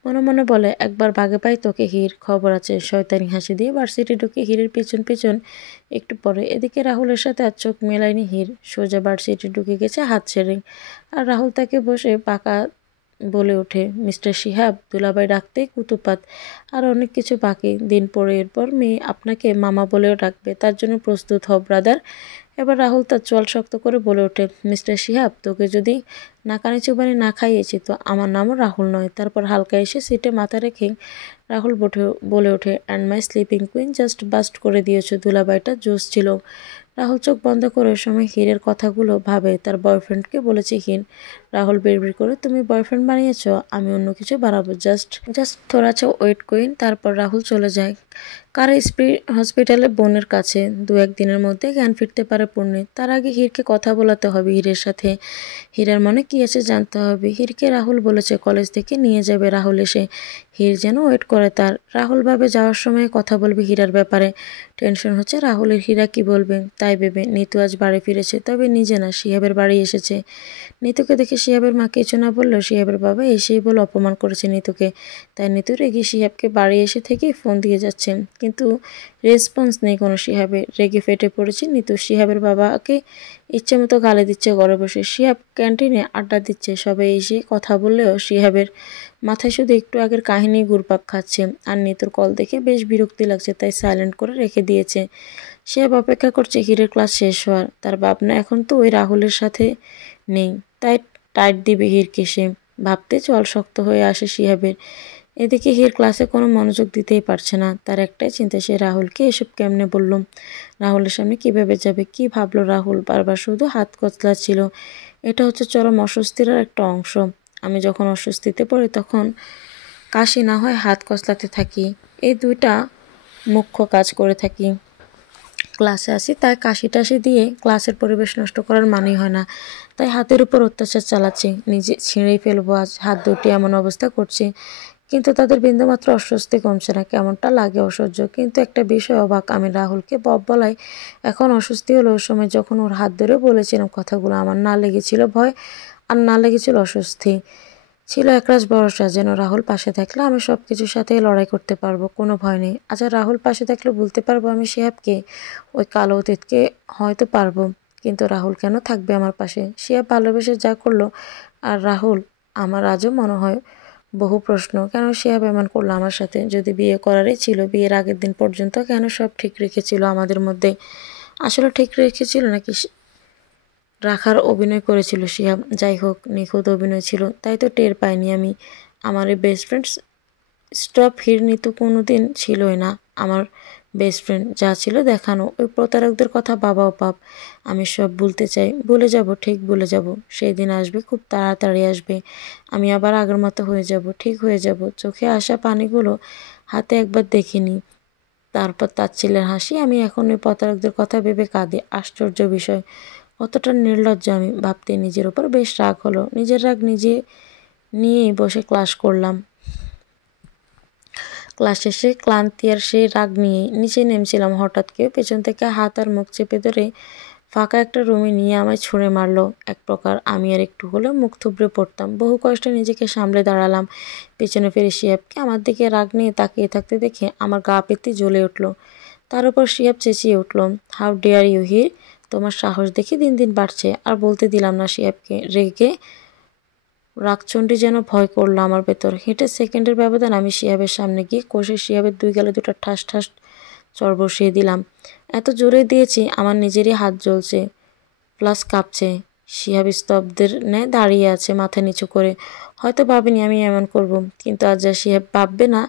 মনে মনে বলে, একবার বাগে পাই তোকে হির, খবর আছে। শয়তানি হাসি দিয়ে ভার্সিটি ঢুকে হিরের পিছন পিছন একটু পরে। এদিকে রাহুলের সাথে আর চোখ মেলায়নি হির, সোজা ভার্সিটি ঢুকে গেছে হাত ছেড়ে। আর রাহুল তাকে বসে পাকা বলে ওঠে, মিস্টার শিহাব, দুলাভাই ডাকতেই কুতুপাত। আর অনেক কিছু বাকি। দিন পরে এরপর মেয়ে আপনাকে মামা বলেও ডাকবে, তার জন্য প্রস্তুত হও ব্রাদার। এবার রাহুল তার চোয়াল শক্ত করে বলে ওঠে, মিস্টার শিহাব, তোকে যদি নাকানি চুবানি না খাইয়েছি তো আমার নামও রাহুল নয়। তারপর হালকা এসে সিটে মাথা রেখে রাহুল বলে ওঠে, and my sleeping queen just bust করে দিয়েছো, দুলাভাইটা জোশ ছিল। রাহুল চোখ বন্ধ করে সময় হিরের কথাগুলো ভাবে, তার বয়ফ্রেন্ডকে বলেছে হির। রাহুল বিড়বিড় করে, তুমি বয়ফ্রেন্ড বানিয়েছ? আমি অন্য কিছু বানাবো, জাস্ট জাস্ট থোড়া ছা ওয়েট কুইন। তারপর রাহুল চলে যায় কারে হসপিটালে বোনের কাছে। দু একদিনের মধ্যে জ্ঞান ফিরতে পারে পূর্ণির। তার আগে হিরকে কথা বলাতে হবে হিরের সাথে। হীরার মনে কী আছে জানতে হবে। হিরকে রাহুল বলেছে কলেজ থেকে নিয়ে যাবে রাহুল এসে। হির যেন ওয়েট করে তার। রাহুল ভাবে যাওয়ার সময় কথা বলবে হীরার ব্যাপারে। টেনশন হচ্ছে রাহুলের, হীরা কি বলবে। তাই ভেবে নিতু আজ বাড়ি ফিরেছে, তবে নিজে না, শিহাবের বাড়ি এসেছে। নিতুকে দেখে শিহাবের মা কিছু না বললেও শিহাবের বাবা এসেই বলে অপমান করেছে নিতুকে। তাই নিতু রেগে শিহাবকে বাড়ি এসে থেকেই ফোন দিয়ে যাচ্ছে, কিন্তু রেসপন্স নেই কোনো শিহাবের। রেগে ফেটে পড়েছে নিতু, শিহাবের বাবাকে ইচ্ছে মতো গালি দিচ্ছে ঘরে বসে। শিহাব ক্যান্টিনে আড্ডা দিচ্ছে, সবাই এসে কথা বললেও শিহাবের মাথায় শুধু একটু আগের কাহিনী ঘুরপাক খাচ্ছে। আর নিতুর কল দেখে বেশ বিরক্তি লাগছে, তাই সাইলেন্ট করে রেখে দিয়েছে। শিহাব অপেক্ষা করছে হিরের ক্লাস শেষ হওয়ার। তার ভাবনা এখন তো ওই রাহুলের সাথে নেই, তাই টাইট দিবে হিরকে সে। ভাবতে চল শক্ত হয়ে আসে শিহাবের। এদিকে হির ক্লাসে কোনো মনোযোগ দিতেই পারছে না। তার একটাই চিন্তা, সে রাহুলকে এসব কেমনে বলল, রাহুলের সামনে কীভাবে যাবে। কি ভাবলো রাহুল, বারবার শুধু হাত কচলাচ্ছিল। এটা হচ্ছে চরম অস্বস্তির একটা অংশ। আমি যখন অস্বস্তিতে পড়ি তখন কাশি না হয় হাত কচলাতে থাকি, এই দুইটা মুখ্য কাজ করে থাকি। ক্লাসে আসি তাই কাশি টাশি দিয়ে ক্লাসের পরিবেশ নষ্ট করার মানেই হয় না। তাই হাতের উপর অত্যাচার চালাচ্ছি, নিজে ছিঁড়েই ফেলবো আজ হাত দুটি, এমন অবস্থা করছি। কিন্তু তাদের বিন্দুমাত্র অস্বস্তি কমছে না, কেমনটা লাগে অসহ্য। কিন্তু একটা বিষয় অবাক, আমি রাহুলকে বব বলাই এখন অস্বস্তি হলো। ওই সময় যখন ওর হাত ধরে বলেছিলাম কথাগুলো, আমার না লেগেছিল ভয় আর না লেগেছিল অস্বস্তি, ছিল একরাশ ভরসা, যেন রাহুল পাশে থাকলে আমি সব কিছুর সাথে লড়াই করতে পারবো, কোনো ভয় নেই। আচ্ছা, রাহুল পাশে থাকলে বলতে পারবো আমি শিহাবকে, ওই কালো অতীতকে হয়তো পারবো, কিন্তু রাহুল কেন থাকবে আমার পাশে? শিহাব ভালোবেসে যা করলো, আর রাহুল, আমার আজও মনে হয় বহু প্রশ্ন, কেন শিহাব এমন করলো আমার সাথে? যদি বিয়ে করারই ছিল, বিয়ের আগের দিন পর্যন্ত কেন সব ঠিক রেখেছিল আমাদের মধ্যে? আসলে ঠিক রেখেছিল নাকি রাখার অভিনয় করেছিল শিহাব? যাই হোক, নিখুঁত অভিনয় ছিল, তাই তো টের পাইনি আমি। আমার এই বেস্ট ফ্রেন্ড স্টপ হিরনি তো কোনো দিন ছিলই না আমার বেস্ট ফ্রেন্ড। যা ছিল দেখানো, ওই প্রতারকদের কথা বাবাও পাপ। আমি সব ভুলতে চাই, ভুলে যাব, ঠিক ভুলে যাব। সেই দিন আসবে, খুব তাড়াতাড়ি আসবে। আমি আবার আগের মতো হয়ে যাব, ঠিক হয়ে যাব। চোখে আসা পানিগুলো হাতে একবার দেখিনি। তারপর তাচ্ছিল্যের হাসি। আমি এখন ওই প্রতারকদের কথা ভেবে কাঁদি। আশ্চর্য বিষয়, কতটা নির্লজ্জ আমি। ভাবতে নিজের ওপর বেশ রাগ হলো। নিজের রাগ নিজে নিয়েই বসে ক্লাস করলাম। ক্লাস শেষে ক্লান্তি আর সেই রাগ নিয়েই নিচে নেমেছিলাম। হঠাৎ কেউ পেছন থেকে হাত আর মুখ চেপে ধরে ফাঁকা একটা রুমে নিয়ে আমায় ছুঁড়ে মারলো। এক প্রকার আমি আর একটু হলেও মুখ থুবড়ে পড়তাম। বহু কষ্টে নিজেকে সামলে দাঁড়ালাম। পেছনে ফিরে শিহাবকে আমার দিকে রাগ নিয়ে তাকিয়ে থাকতে দেখে আমার গা পেতে জ্বলে উঠল। তার উপর শিহাব চেঁচিয়ে উঠল, হাউ ডেয়ার ইউ হির, তোমার সাহস দেখে দিন দিন বাড়ছে। আর বলতে দিলাম না শিহাবকে। রেগে রাগচণ্ডী যেন ভয় করলো আমার ভেতর। হেঁটে সেকেন্ডের ব্যবধান আমি শিহাবের সামনে গিয়ে কষে শিহাবের দুই গালে দুটো ঠাস ঠাস চড় বসিয়ে দিলাম। এত জোরে দিয়েছি আমার নিজেরই হাত জ্বলছে, প্লাস কাঁপছে। শিহাব স্তব্ধের ন্যায় দাঁড়িয়ে আছে মাথা নিচু করে। হয়তো ভাবেনি আমি এমন করব, কিন্তু আজ যা শিহাব ভাববে না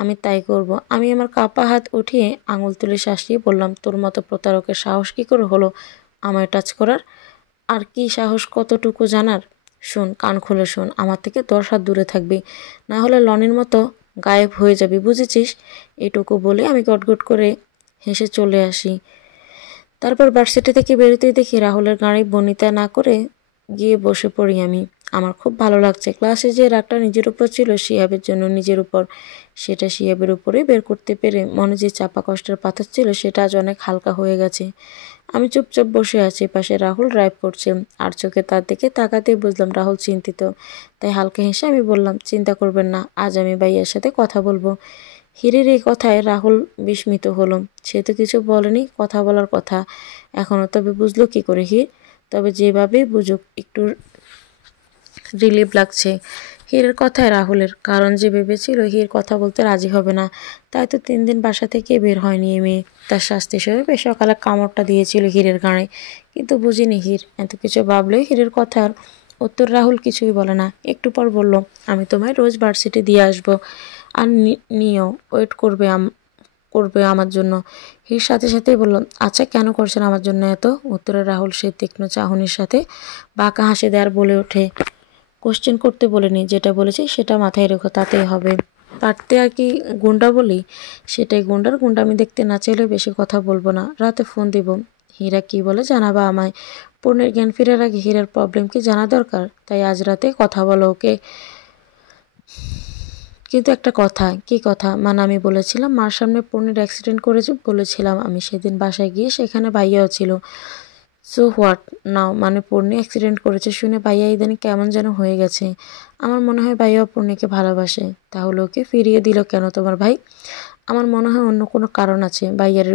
আমি তাই করব। আমি আমার কাপা হাত উঠিয়ে আঙুল তুলে শাসিয়ে বললাম, তোর মতো প্রতারকের সাহস কী করে হলো আমায় টাচ করার? আর কি সাহস কতটুকু জানার? শোন, কান খুলে শোন, আমার থেকে 10 হাত দূরে থাকবি, না হলে লনির মতো গায়েব হয়ে যাবি, বুঝেছিস? এটুকু বলে আমি গটগট করে হেসে চলে আসি। তারপর ভার্সিটি থেকে বেরোতেই দেখি রাহুলের গাড়ি বনিতা না করে গিয়ে বসে পড়ি আমি। আমার খুব ভালো লাগছে। ক্লাসে যে রাগটা নিজের উপর ছিল শিহাবের জন্য নিজের উপর, সেটা শিহাবের উপরেই বের করতে পেরে মনে যে চাপা কষ্টের পাথর ছিল সেটা আজ অনেক হালকা হয়ে গেছে। আমি চুপচাপ বসে আছি, পাশে রাহুল ড্রাইভ করছে। আর চোখে তার দিকে তাকাতেই বুঝলাম রাহুল চিন্তিত। তাই হালকা হেসে আমি বললাম, চিন্তা করবেন না, আজ আমি ভাইয়ার সাথে কথা বলবো। হীরের এই কথায় রাহুল বিস্মিত হলো। সে তো কিছু বলেনি, কথা বলার কথা এখনও, তবে বুঝলো কি করে হীর? তবে যেভাবেই বুঝুক, একটু রিলিফ লাগছে হীরের কথায় রাহুলের। কারণ যে ভেবেছিল হীর কথা বলতে রাজি হবে না, তাই তো 3 দিন বাসা থেকে বের হয়নি এই মেয়ে। তার শাস্তি স্বরূপ সকালে কামড়টা দিয়েছিল হীরের গাঁড়ে, কিন্তু বুঝিনি হীর। এত কিছু ভাবলেও হীরের কথার উত্তর রাহুল কিছুই বলে না। একটু পর বলল, আমি তোমায় রোজ ভার্সিটি দিয়ে আসবো, আর নিও ওয়েট করবে আমার জন্য। হীর সাথে সাথেই বলল, আচ্ছা কেন করছেন আমার জন্য এত? উত্তরে রাহুল সে তীক্ষ্ণ চাহনির সাথে বাঁকা হাসি দেয় আর বলে ওঠে, কোশ্চেন করতে বলিনি, যেটা বলেছি সেটা মাথায় রেখো, তাতেই হবে। পারতে আর কি গুন্ডা বলি, সেটাই গুন্ডার গুন্ডামি দেখতে না চাইলে বেশি কথা বলবো না, রাতে ফোন দিব। হীরা কি বলে জানাবা আমায়। পূর্ণের জ্ঞান ফেরার আগে হীরার প্রবলেম কি জানা দরকার, তাই আজ রাতে কথা বলো ওকে। কিন্তু একটা কথা। কি কথা? মানে আমি বলেছিলাম মার সামনে পূর্ণের অ্যাক্সিডেন্ট করেছে বলেছিলাম আমি সেদিন বাসায় গিয়ে, সেখানে ভাইয়াও ছিল। সো হোয়াট নাও? মানে পূর্ণি অ্যাক্সিডেন্ট করেছে শুনে ভাইয়া ইদানিং কেমন যেন হয়ে গেছে। আমার মনে হয় ভাইয়াও পূর্ণিকে ভালোবাসে। তাহলে ওকে ফিরিয়ে দিল কেন তোমার ভাই? আমার মনে হয় অন্য কোনো কারণ আছে ভাইয়ার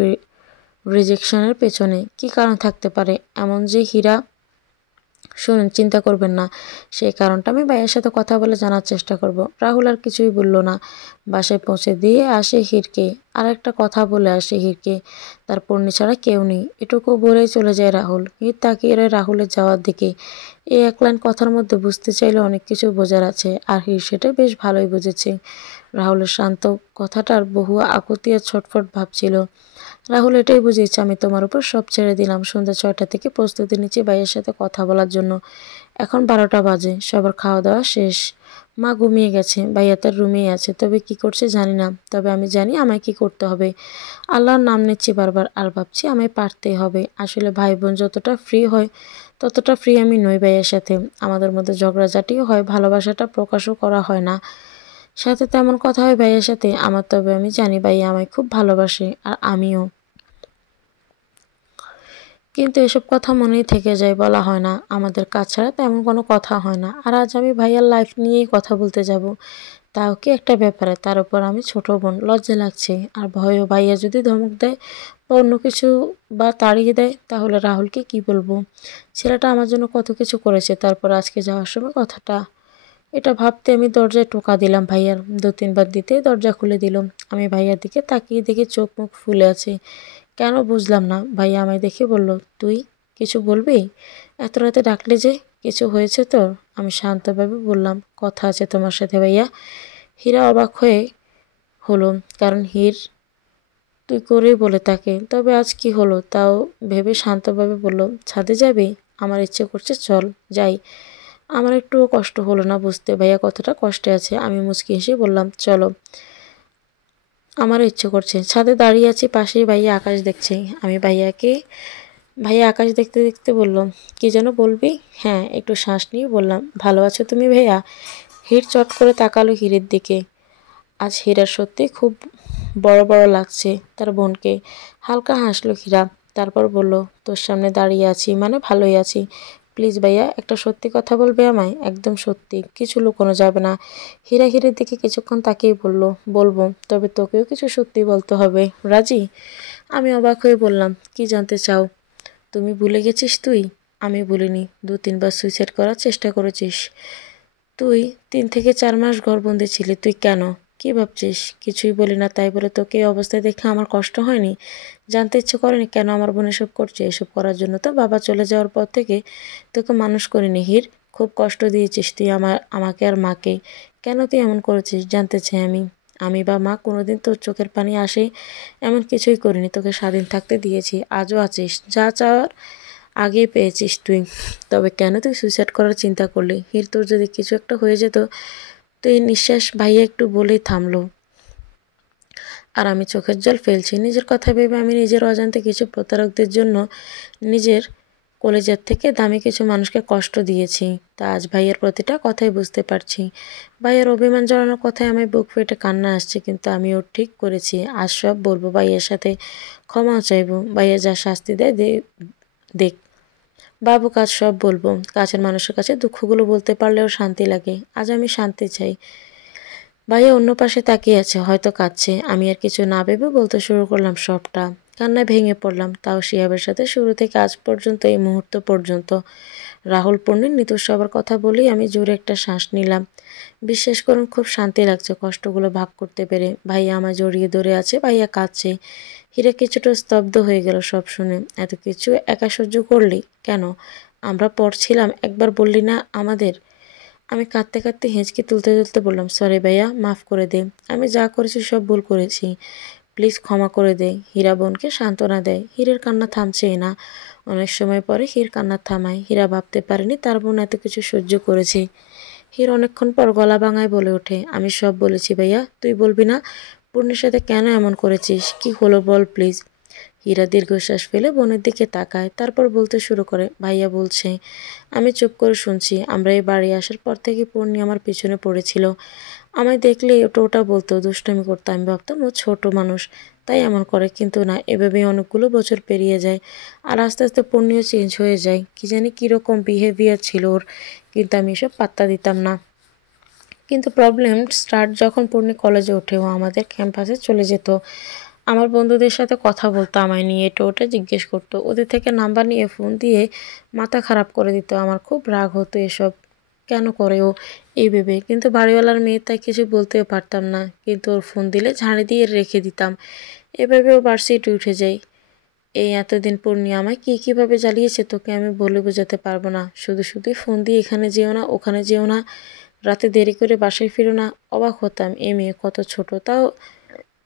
রিজেকশনের পেছনে। কি কারণ থাকতে পারে এমন যে হীরা? শুনুন, চিন্তা করবেন না, সেই কারণটা আমি ভাইয়ের সাথে কথা বলে জানার চেষ্টা করব। রাহুল আর কিছুই বলল না। বাসায় পৌঁছে দিয়ে আসে হীরকে, আর একটা কথা বলে আসে হীরকে, তার পূর্ণি ছাড়া কেউ নেই, এটুকু বলেই চলে যায় রাহুল। হীর তাকিয়ে রয় রাহুলের যাওয়ার দিকে। এই এক লাইন কথার মধ্যে বুঝতে চাইলে অনেক কিছু বোঝার আছে, আর হীর সেটা বেশ ভালোই বুঝেছে। রাহুলের শান্ত কথাটার বহু আকুতি আর ছটফট ভাব ছিল। রাহুল এটাই বুঝিয়েছে, আমি তোমার উপর সব ছেড়ে দিলাম। সন্ধ্যা 6টা থেকে প্রস্তুতি নিচ্ছি ভাইয়ের সাথে কথা বলার জন্য। এখন 12টা বাজে, সবার খাওয়া দাওয়া শেষ। মা ঘুমিয়ে গেছে, ভাইয়া তার রুমেই আছে। তবে কি করছে জানি না, তবে আমি জানি আমায় কি করতে হবে। আল্লাহর নাম নিচ্ছি বারবার, আর ভাবছি আমায় পারতেই হবে। আসলে ভাই বোন যতটা ফ্রি হয় ততটা ফ্রি আমি নই ভাইয়ের সাথে। আমাদের মধ্যে ঝগড়াঝাটিও হয়, ভালোবাসাটা প্রকাশও করা হয় না। সাথে তেমন কথা হয় ভাইয়ের সাথে আমার, তবে আমি জানি ভাইয়া আমায় খুব ভালোবাসে, আর আমিও। কিন্তু এসব কথা মনেই থেকে যায়, বলা হয় না। আমাদের কাজ ছাড়া তেমন কোনো কথা হয় না। আর আজ আমি ভাইয়ার লাইফ নিয়েই কথা বলতে যাব, তাও কি একটা ব্যাপারে। তার উপর আমি ছোট বোন, লজ্জা লাগছে। আর ভয়ও, ভাইয়া যদি ধমক দেয় বা অন্য কিছু বা তাড়িয়ে দেয় তাহলে রাহুলকে কি বলবো? ছেলেটা আমার জন্য কত কিছু করেছে, তারপর আজকে যাওয়ার সময় কথাটা। এটা ভাবতে আমি দরজায় টোকা দিলাম ভাইয়ার। 2-3 বার দিতে দরজা খুলে দিল। আমি ভাইয়ার দিকে তাকিয়ে দেখি চোখ মুখ ফুলে আছে। কেন বুঝলাম না। ভাইয়া আমায় দেখে বলল, তুই কিছু বলবি? এত রাতে ডাকলে যে? কিছু হয়েছে তোর? আমি শান্তভাবে বললাম, কথা আছে তোমার সাথে ভাইয়া। হীরা অবাক হয়ে হলো, কারণ হীর তুই করেই বলে তাকে। তবে আজ কি হলো তাও ভেবে শান্তভাবে বলল, ছাদে যাবি? আমার ইচ্ছে করছে, চল যাই। আমার একটুও কষ্ট হলো না বুঝতে ভাইয়া কতটা কষ্টে আছে। আমি মুচকি হেসে বললাম, চলো। আমারও ইচ্ছে করছে। ছাদে দাঁড়িয়ে আছি, পাশেই ভাইয়া আকাশ দেখছে। আমি ভাইয়া আকাশ দেখতে দেখতে বলল, কি যেন বলবি? হ্যাঁ, একটু শ্বাস নিয়ে বললাম, ভালো আছো তুমি ভাইয়া? হীর চট করে তাকালো হীরের দিকে। আজ হীরার সত্যি খুব বড় বড় লাগছে তার বোনকে। হালকা হাসলো হীরা, তারপর বলল, তোর সামনে দাঁড়িয়ে আছি মানে ভালোই আছি। প্লিজ ভাইয়া, একটা সত্যি কথা বলবে আমায়? একদম সত্যি, কিছু লুকোনো যাবে না। হীরা হীরের দিকে কিছুক্ষণ তাকিয়ে বলল, বলবো, তবে তোকেও কিছু সত্যি বলতে হবে, রাজি? আমি অবাক হয়ে বললাম, কি জানতে চাও? তুমি ভুলে গেছিস তুই? আমি ভুলিনি। 2-3 বার সুইসাইড করার চেষ্টা করেছিস তুই। 3 থেকে 4 মাস ঘরবন্দি ছিলি তুই। কেন? কী ভাবছিস? কিছুই বলি না তাই বলে তোকে এই অবস্থায় দেখে আমার কষ্ট হয়নি? জানতে ইচ্ছে করেনি কেন আমার বোন এসব করছে? এসব করার জন্য তো বাবা চলে যাওয়ার পর থেকে তোকে মানুষ করিনি হির। খুব কষ্ট দিয়েছিস তুই আমাকে আর মাকে। কেন তুই এমন করেছিস জানতে চাই আমি। আমি বা মা কোনোদিন তোর চোখের পানি আসে এমন কিছুই করিনি। তোকে স্বাধীন থাকতে দিয়েছি, আজও আছিস, যা চাওয়ার আগেই পেয়েছিস তুই। তবে কেন তুই সুইসাইড করার চিন্তা করলি? হির তোর যদি কিছু একটা হয়ে যেত। তুই নিঃশ্বাস ভাইয়া একটু বলেই থামলো। আর আমি চোখের জল ফেলছি। নিজের কথা ভেবে আমি নিজের অজান্তে কিছু প্রতারকদের জন্য নিজের কলেজের থেকে দামি কিছু মানুষকে কষ্ট দিয়েছি। তা আজ ভাইয়ের প্রতিটা কথাই বুঝতে পারছি। ভাইয়ের অভিমান জড়ানোর কথায় আমার বুক ফেটে কান্না আসছে, কিন্তু আমি ওর ঠিক করেছি। আজ সব বলবো ভাইয়ের সাথে, ক্ষমাও চাইবো। ভাইয়া যা শাস্তি দেয় দেখ। বাবু কাজ সব বলবো। কাছের মানুষের কাছে দুঃখগুলো বলতে পারলেও শান্তি লাগে। আজ আমি শান্তি চাই। ভাইয়া অন্য পাশে তাকিয়ে আছে, হয়তো কাঁদছে। আমি আর কিছু না ভেবে বলতে শুরু করলাম সবটা। কান্নায় ভেঙে পড়লাম, তাও শিহাবের সাথে শুরু থেকে আজ পর্যন্ত, এই মুহূর্ত পর্যন্ত। রাহুল পণ্ডিত নিতু সবার কথা বলেই আমি জোরে একটা শ্বাস নিলাম। বিশ্বাস করুন খুব শান্তি লাগছে কষ্টগুলো ভাগ করতে পেরে। ভাইয়া আমায় জড়িয়ে ধরে আছে, ভাইয়া কাঁদছে। হীরা কিছুটা স্তব্ধ হয়ে গেল সব শুনে। এত কিছু একা সহ্য করলি কেন? আমরা পড়ছিলাম, একবার বললি না আমাদের? আমি কাঁদতে কাঁদতে হেঁচকি তুলতে তুলতে বললাম, সরি ভাইয়া, মাফ করে দে। আমি যা করেছি সব ভুল করেছি, প্লিজ ক্ষমা করে দে। হীরা বোনকে সান্ত্বনা দেয়। হীরের কান্না থামছেই না। অনেক সময় পরে হীর কান্না থামায়। হীরা ভাবতে পারেনি তার বোন এত কিছু সহ্য করেছে। হীর অনেকক্ষণ পর গলা ভাঙায় বলে ওঠে, আমি সব বলেছি ভাইয়া, তুই বলবি না? পূর্ণের সাথে কেন এমন করেছিস? কি হলো বল প্লিজ। হীরা দীর্ঘশ্বাস ফেলে বোনের দিকে তাকায়, তারপর বলতে শুরু করে, ভাইয়া বলছে। আমি চুপ করে শুনছি। আমরা এই বাড়ি আসার পর থেকে পূর্ণি আমার পিছনে পড়েছিল। আমায় দেখলেই ওটা বলতো, দুষ্টামি করতো। আমি ভাবতাম ও ছোট মানুষ, তাই এমন করে, কিন্তু না, এভাবেই অনেকগুলো বছর পেরিয়ে যায়। আর আস্তে আস্তে পূর্ণিও চেঞ্জ হয়ে যায়। কি জানি কীরকম বিহেভিয়ার ছিল ওর, কিন্তু আমি এসব পাত্তা দিতাম না। কিন্তু প্রবলেম স্টার্ট যখন পূর্ণি কলেজে ওঠে। ও আমাদের ক্যাম্পাসে চলে যেত, আমার বন্ধুদের সাথে কথা বলতো, আমায় নিয়ে এটা ওটা জিজ্ঞেস করতো, ওদের থেকে নাম্বার নিয়ে ফোন দিয়ে মাথা খারাপ করে দিত। আমার খুব রাগ হতো এসব কেন করে ও, এই ভেবে। কিন্তু বাড়িওয়ালার মেয়ে, তাই কিছু বলতেও পারতাম না। কিন্তু ওর ফোন দিলে ঝাড়ি দিয়ে রেখে দিতাম। এভাবে ও ভার্সিটি উঠে যায়। এই এতদিন পূর্ণি আমায় কীভাবে জ্বালিয়েছে তোকে আমি বলে বোঝাতে পারবো না। শুধুই ফোন দিয়ে এখানে যেও না, ওখানে যেও না, রাতে দেরি করে বাসায় ফিরো না। অবাক হতাম, এ মেয়ে কত ছোট, তাও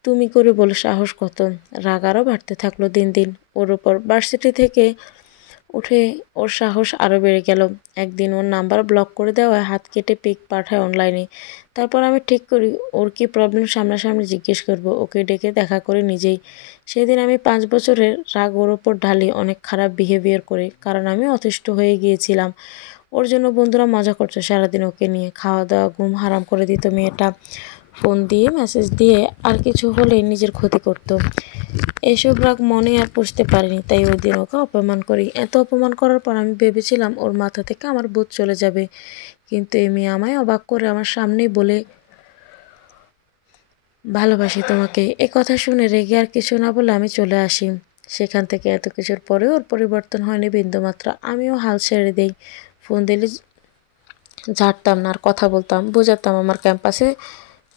তুমি করে বলে সাহস কত। রাগ আরও বাড়তে থাকলো দিন দিন ওর ওপর। ভার্সিটি থেকে উঠে ওর সাহস আরও বেড়ে গেল। একদিন ওর নাম্বার ব্লক করে দেওয়ায় হাত কেটে পিক পাঠায় অনলাইনে। তারপর আমি ঠিক করি ওর কী প্রবলেম সামনাসামনি জিজ্ঞেস করব, ওকে ডেকে দেখা করে নিজেই। সেদিন আমি 5 বছরের রাগ ওর ওপর ঢালি, অনেক খারাপ বিহেভিয়ার করে, কারণ আমি অতিষ্ঠ হয়ে গিয়েছিলাম। ওর জন্য বন্ধুরা মজা করতো সারাদিন ওকে নিয়ে, খাওয়া দাওয়া ঘুম হারাম করে দিত মেয়েটা। ফোন দিয়ে মেসেজ দিয়ে আর কিছু হলেই নিজের ক্ষতি করত। এসব রাগ মনে আর পুষতে পারিনি, তাই ওই দিন ওকে অপমান করি। এত অপমান করার পর আমি ভেবেছিলাম ওর মাথা থেকে আমার বোধ চলে যাবে, কিন্তু এই মেয়ে আমায় অবাক করে আমার সামনেই বলে, ভালোবাসি তোমাকে। এ কথা শুনে রেগে আর কিছু না বলে আমি চলে আসি সেখান থেকে। এত কিছুর পরেও ওর পরিবর্তন হয়নি বিন্দুমাত্র। আমিও হাল ছেড়ে দেই। ফোন দিলে ঝাড়তাম না, আর কথা বলতাম, বোঝাতাম আমার ক্যাম্পাসে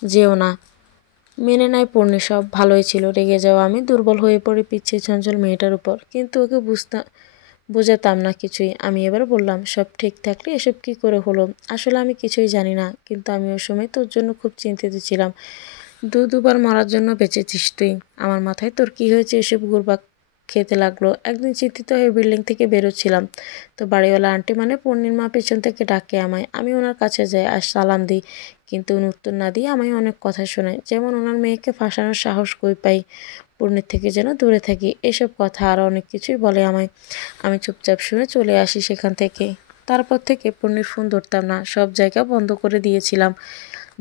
যেও না। মেনে নেয় পূর্ণি, সব ভালোই ছিল। রেগে যাওয়া আমি দুর্বল হয়ে পড়ি পিছিয়ে চঞ্চল মেয়েটার উপর, কিন্তু ওকে বোঝাতাম না কিছুই। আমি এবার বললাম, সব ঠিক থাকলে এসব কি করে হলো? আসলে আমি কিছুই জানি না, কিন্তু আমি ওই সময় তোর জন্য খুব চিন্তিত ছিলাম। দুবার মরার জন্য বেঁচেছিস তুই। আমার মাথায় তোর কি হয়েছে এসব ঘুরপাক খেতে লাগলো। একদিন চিন্তিত হয়ে বিল্ডিং থেকে বেরোচ্ছিলাম, তো বাড়িওয়ালা আন্টি মানে পূর্ণিমা পেছন থেকে ডাকে আমায়। আমি ওনার কাছে যাই আর সালাম দিই, কিন্তু উনি উত্তর না দিয়ে আমায় অনেক কথা শোনায়, যেমন ওনার মেয়েকে ফাঁসানোর সাহস কই পাই, পূর্ণির থেকে যেন দূরে থাকি, এসব কথা আরও অনেক কিছুই বলে আমায়। আমি চুপচাপ শুনে চলে আসি সেখান থেকে। তারপর থেকে পূর্ণির ফোন ধরতাম না, সব জায়গা বন্ধ করে দিয়েছিলাম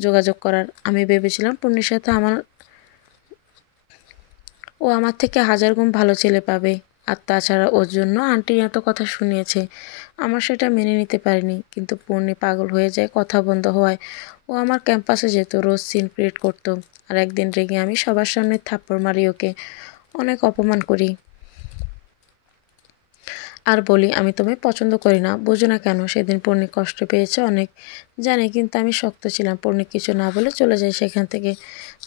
যোগাযোগ করার। আমি ভেবেছিলাম পূর্ণির সাথে ও আমার থেকে 1000 গুণ ভালো ছেলে পাবে। আর তাছাড়া ওর জন্য আন্টি এত কথা শুনিয়েছে, আমার সেটা মেনে নিতে পারিনি। কিন্তু পূর্ণি পাগল হয়ে যায় কথা বন্ধ হওয়ায়। ও আমার ক্যাম্পাসে যেত, রোজ সিন ক্রিয়েট করতো। আর একদিন রেগে আমি সবার সামনে থাপ্পড় মারি ওকে, অনেক অপমান করি। আর বলি আমি তোমায় পছন্দ করি না, বুঝো না কেন? সেদিন পূর্ণি কষ্ট পেয়েছে অনেক, জানি, কিন্তু আমি শক্ত ছিলাম। পূর্ণি কিছু না বলে চলে যায় সেখান থেকে।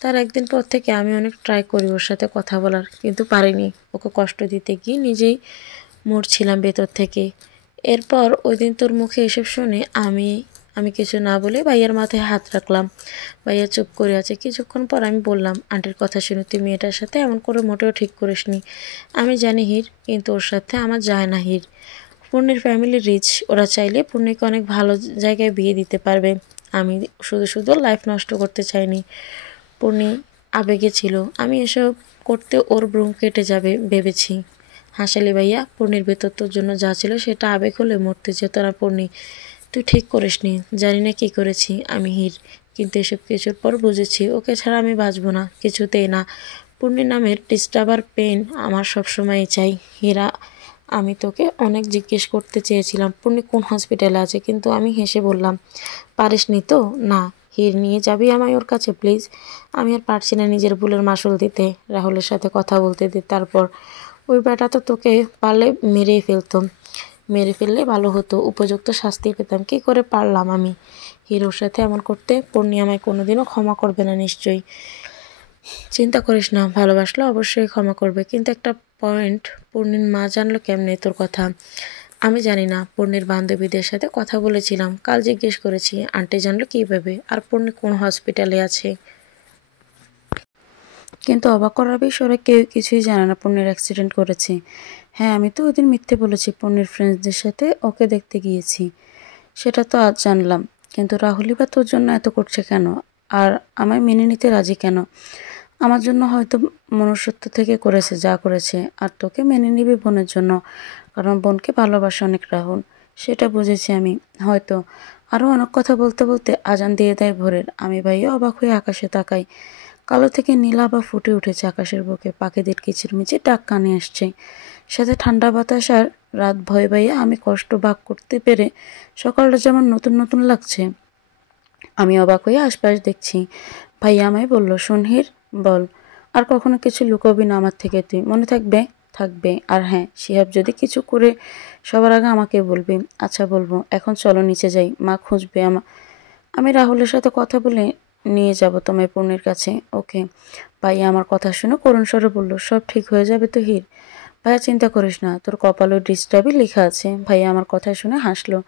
তার একদিন পর থেকে আমি অনেক ট্রাই করি ওর সাথে কথা বলার, কিন্তু পারিনি। ওকে কষ্ট দিতে গিয়ে নিজেই মরছিলাম ভেতর থেকে। এরপর ওই দিন তোর মুখে এসব শুনে আমি আমি কিছু না বলে ভাইয়ার মাথায় হাত রাখলাম। ভাইয়া চুপ করে আছে। কিছুক্ষণ পর আমি বললাম, আন্টির কথা শুনে তুই মেয়েটার সাথে এমন করে মোটেও ঠিক করিসনি। আমি জানি হির, কিন্তু ওর সাথে আমার যায় না হির। পূর্ণির ফ্যামিলি রিচ, ওরা চাইলে পূর্ণিকে অনেক ভালো জায়গায় বিয়ে দিতে পারবে। আমি শুধু শুধু লাইফ নষ্ট করতে চাইনি। পূর্ণি আবেগে ছিল, আমি এসব করতে ওর ব্রুম কেটে যাবে ভেবেছি। হাসালি ভাইয়া, পূর্ণির ভেতর তোর জন্য যা ছিল সেটা আবেগ হলে মরতে যেত না পূর্ণি। তুই ঠিক করিসনি, জানি না কী করেছি আমি হির, কিন্তু এসব কিছুর পর বুঝেছি ওকে ছাড়া আমি বাঁচব না, কিছুতেই না। পূর্ণি নামের ডিস্টার্বার পেন আমার সবসময়ই চাই। হীরা, আমি তোকে অনেক জিজ্ঞেস করতে চেয়েছিলাম পূর্ণি কোন হসপিটালে আছে, কিন্তু আমি হেসে বললাম, পারিসনি তো? না। হির, নিয়ে যাবি আমায় ওর কাছে প্লিজ? আমি আর পারছি না নিজের ভুলের মাসুল দিতে। রাহুলের সাথে কথা বলতে দে। তারপর ওই বেটা তো তোকে পারলে মেরেই ফেলতো। মেরে ফেললে ভালো হতো, উপযুক্ত শাস্তি পেতাম। কী করে পারলাম আমি হিরোর সাথে এমন করতে? পূর্ণি আমায় কোনোদিনও ক্ষমা করবে না নিশ্চয়ই। চিন্তা করিস না, ভালোবাসলে অবশ্যই ক্ষমা করবে। কিন্তু একটা পয়েন্ট, পূর্ণির মা জানলো কেমনে তোর কথা? আমি জানি না। পূর্ণির বান্ধবীদের সাথে কথা বলেছিলাম, কাল জিজ্ঞেস করেছি। আন্টি জানলো কীভাবে? আর পূর্ণি কোন হসপিটালে আছে? কিন্তু অবাক করার বিষয়, ওরা কেউ কিছুই জানে না পূর্ণির অ্যাক্সিডেন্ট করেছে। হ্যাঁ, আমি তো ওই দিন মিথ্যে বলেছি, পূর্ণির ফ্রেন্ডসদের সাথে ওকে দেখতে গিয়েছি, সেটা তো আজ জানলাম। কিন্তু রাহুলই বা তোর জন্য এত করছে কেন? আর আমায় মেনে নিতে রাজি কেন? আমার জন্য হয়তো মনুষ্যত্ব থেকে করেছে যা করেছে, আর তোকে মেনে নিবি বোনের জন্য, কারণ বোনকে ভালোবাসে অনেক রাহুল, সেটা বুঝেছি আমি। হয়তো আরও অনেক কথা বলতে বলতে আজান দিয়ে দেয় ভোরের। আমি ভাইয়া অবাক হয়ে আকাশে তাকাই। কালো থেকে নীলাভা ফুটে উঠেছে আকাশের বুকে, পাখিদের কিচিরমিচির ডাক কানে আসছে, সাথে ঠান্ডা বাতাস। আর রাত ভয় পাইয়া আমি কষ্ট ভাগ করতে পেরে সকালটা যেমন নতুন নতুন লাগছে। আমি অবাক হয়ে আশপাশ দেখছি। ভাইয়া আমায় বলল, শোন হির, বল, আর কখনো কিছু লুকোবি না আমার থেকে, তুই মনে থাকবে? থাকবে। আর হ্যাঁ, শিহাব যদি কিছু করে সবার আগে আমাকে বলবি। আচ্ছা বলবো। এখন চলো নিচে যাই, মা খুঁজবে আমি রাহুলের সাথে কথা বলে নিয়ে যাব তোমায় পূর্ণির কাছে। ওকে। ভাইয়া আমার কথা শুনে করুণ স্বরে বলল, সব ঠিক হয়ে যাবে তো হির? ভাইয়া, চিন্তা করিস না, তোর কপালও ডিস্টার্বই লেখা আছে। ভাইয়া আমার কথা শুনে হাসলো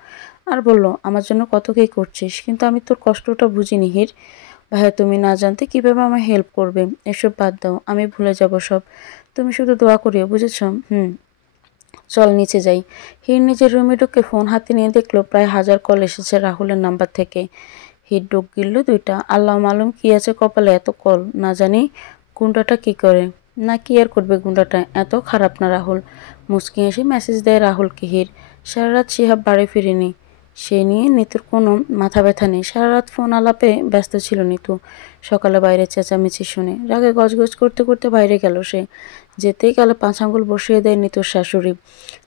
আর বলল, আমার জন্য কত কী করছিস, কিন্তু আমি তোর কষ্টটা বুঝিনি হির। ভাইয়া, তুমি না জানতে কীভাবে আমায় হেল্প করবে। এসব বাদ দাও, আমি ভুলে যাব সব। তুমি শুধু দোয়া করিও, বুঝেছ? চল নিচে যাই। হির নিজের রুমে ঢুকে ফোন হাতে নিয়ে দেখলো প্রায় 1000 কল এসেছে রাহুলের নাম্বার থেকে। হির ডুব গিলল 2টা। আল্লাহ মালুম কি আছে কপালে, এত কল, না জানি গুন্ডাটা কি করে। না, কি আর করবে গুন্ডাটা, এত খারাপ না রাহুল। মুচকি এসে মেসেজ দেয় রাহুলকে হির। সারা রাত শিহাব বাড়ি ফিরেনি, সে নিয়ে নিতুর কোনো মাথা ব্যথা নেই। সারা রাত ফোন আলাপে ব্যস্ত ছিল নিতু। সকালে বাইরে চেঁচামেচি শুনে রাগে গজগজ করতে করতে বাইরে গেল সে। যেতেই গেলে 5 আঙ্গুল বসিয়ে দেয় নিতুর শাশুড়ি।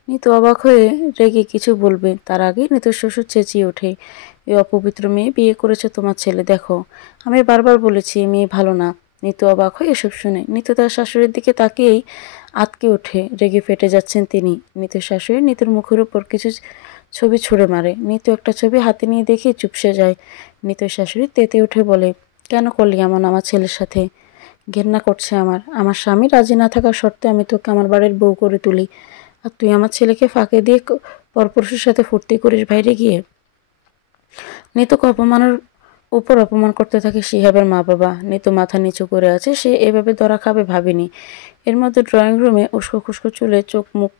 নিতু অবাক হয়ে রেগে কিছু বলবে, তার আগে নিতুর শ্বশুর চেঁচিয়ে ওঠে, এই অপবিত্র মেয়ে বিয়ে করেছে তোমার ছেলে, দেখো আমি বারবার বলেছি এই মেয়ে ভালো না। নিতু অবাক হয়ে এসব শুনে নিতু তার শাশুড়ির দিকে তাকিয়েই আতকে ওঠে, রেগে ফেটে যাচ্ছেন তিনি। নিতুর শাশুড়ি নিতুর মুখের উপর কিছু ছবি ছুঁড়ে মারে। নিতু একটা ছবি হাতে নিয়ে দেখে চুপসে যায়। নিতুর শাশুড়ি তেতে উঠে বলে, কেন করলি এমন আমার ছেলের সাথে? ঘেন্না করছে আমার। আমার স্বামী রাজি না থাকা সত্ত্বেও আমি তোকে আমার বাড়ির বউ করে তুলি, আর তুই আমার ছেলেকে ফাঁকে দিয়ে পরপুরুষের সাথে ফুর্তি করিস বাইরে গিয়ে। নিতুকে অপমানের উপর অপমান করতে থাকে শিহাবের মা বাবা। নিতু মাথা নিচু করে আছে, সে এভাবে ধরা খাবে ভাবেনি। এর মধ্যে ড্রয়িং রুমে উস্কো খুস্কো চুলে চোখ মুখ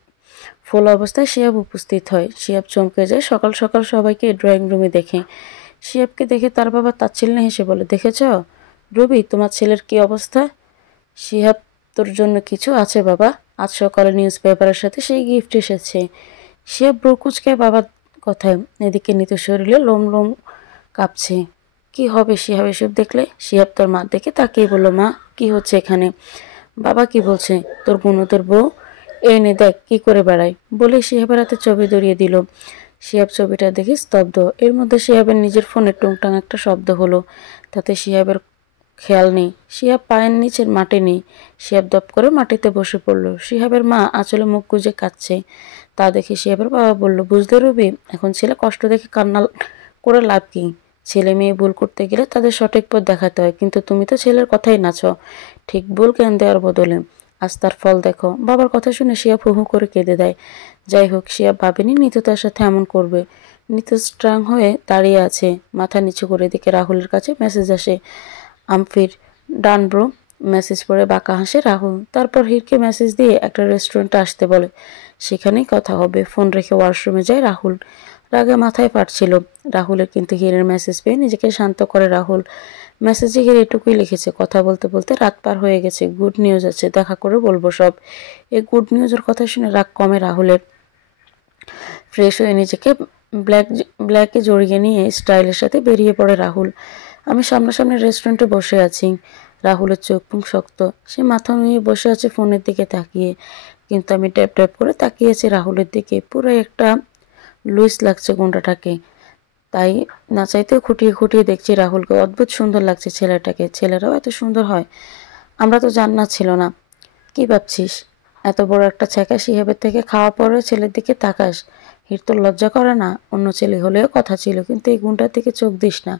ফোলা অবস্থায় শিহাব উপস্থিত হয়। শিহাব চমকে যায়। সকাল সকাল সবাইকে ড্রয়িং রুমে দেখে। শিহাবকে দেখে তার বাবা তাচ্ছিল্যে হেসে বলে, দেখেছ রবি, তোমার ছেলের কি অবস্থা? শিহাব, তোর জন্য কিছু আছে বাবা, আজ সকালে নিউজ পেপারের সাথে সেই গিফট এসেছে। শিহাব ব্রু কুঁচকায় বাবার কথায়। এদিকে নিতু শরীরে লোম লোম কাঁপছে। কি হবে শিহাব এসব দেখলে? শিহাব তার মা দেখে তাকিয়ে বলল, মা কি হচ্ছে এখানে? বাবা কি বলছে? তোর বোন, তোর বউ, এই নে দেখ কি করে বেড়ায়, বলে শিহাবের হাতে ছবি ধরিয়ে দিল। শিহাব ছবিটা দেখে স্তব্ধ। এর মধ্যে শিহাবের নিজের ফোনে টুংটাং একটা শব্দ হলো। তাতে শিহাবের খেয়াল নেই। শিহাব পায়ের নিচের মাটি নেই। শিহাব দপ করে মাটিতে বসে পড়ল। শিহাবের মা আঁচলে মুখ গুজে কাঁদছে। তা দেখে শিহাবের বাবা বলল, বুঝলে রুবি, এখন ছেলে কষ্ট দেখে কান্না করে লাভ কি? ছেলে মেয়ে ভুল করতে গেলে তাদের সঠিক পথ দেখাতে হয়, কিন্তু তুমি তো ছেলের কথাই নাছো, ঠিক ভুল জ্ঞান দেওয়ার বদলে। আজ তার ফল দেখো। বাবার কথা শুনে শিহাব হু হু করে কেঁদে দেয়। যাই হোক, শিহাব ভাবেনি নিতু তার সাথে এমন করবে। নিতু স্ট্রং হয়ে দাঁড়িয়ে আছে, মাথা নিচু করে। দিকে রাহুলের কাছে মেসেজ আসে, আমফির ডান ব্রো। মেসেজ পড়ে বাঁকা হাসে রাহুল। তারপর হিরকে মেসেজ দিয়ে একটা রেস্টুরেন্টে আসতে বলে, সেখানেই কথা হবে। ফোন রেখে ওয়াশরুমে যায় রাহুল। রাগে মাথায় ফাটছিল রাহুলের, কিন্তু হিরের মেসেজ পেয়ে নিজেকে শান্ত করে রাহুল। মেসেজে হির এটুকুই লিখেছে, কথা বলতে বলতে রাত পার হয়ে গেছে, গুড নিউজ আছে, দেখা করে বলবো সব। এই গুড নিউজের কথা শুনে রাগ কমে রাহুলের। ফ্রেশ হয়ে নিজেকে ব্ল্যাকে জড়িয়ে নিয়ে স্টাইলের সাথে বেরিয়ে পড়ে রাহুল। আমি সামনাসামনি রেস্টুরেন্টে বসে আছি। রাহুলের চোখ মুখ শক্ত, সে মাথা নিয়ে বসে আছে ফোনের দিকে তাকিয়ে। কিন্তু আমি ট্যাপ ট্যাপ করে তাকিয়েছি রাহুলের দিকে। পুরো একটা লুইস লাগছে গুন্ডাটাকে। তাই না চাইতেও খুঁটিয়ে খুঁটিয়ে দেখছি রাহুলকে। অদ্ভুত সুন্দর লাগছে ছেলেটাকে। ছেলেরাও এত সুন্দর হয়? আমরা তো জান্নাত ছিল না। কি ভাবছিস? এত বড় একটা ছ্যাঁকা শিহাবের থেকে খাওয়া পরেও ছেলের দিকে তাকাস? হির তোর লজ্জা করে না? অন্য ছেলে হলেও কথা ছিল, কিন্তু এই গুণটার দিকে চোখ দিস না।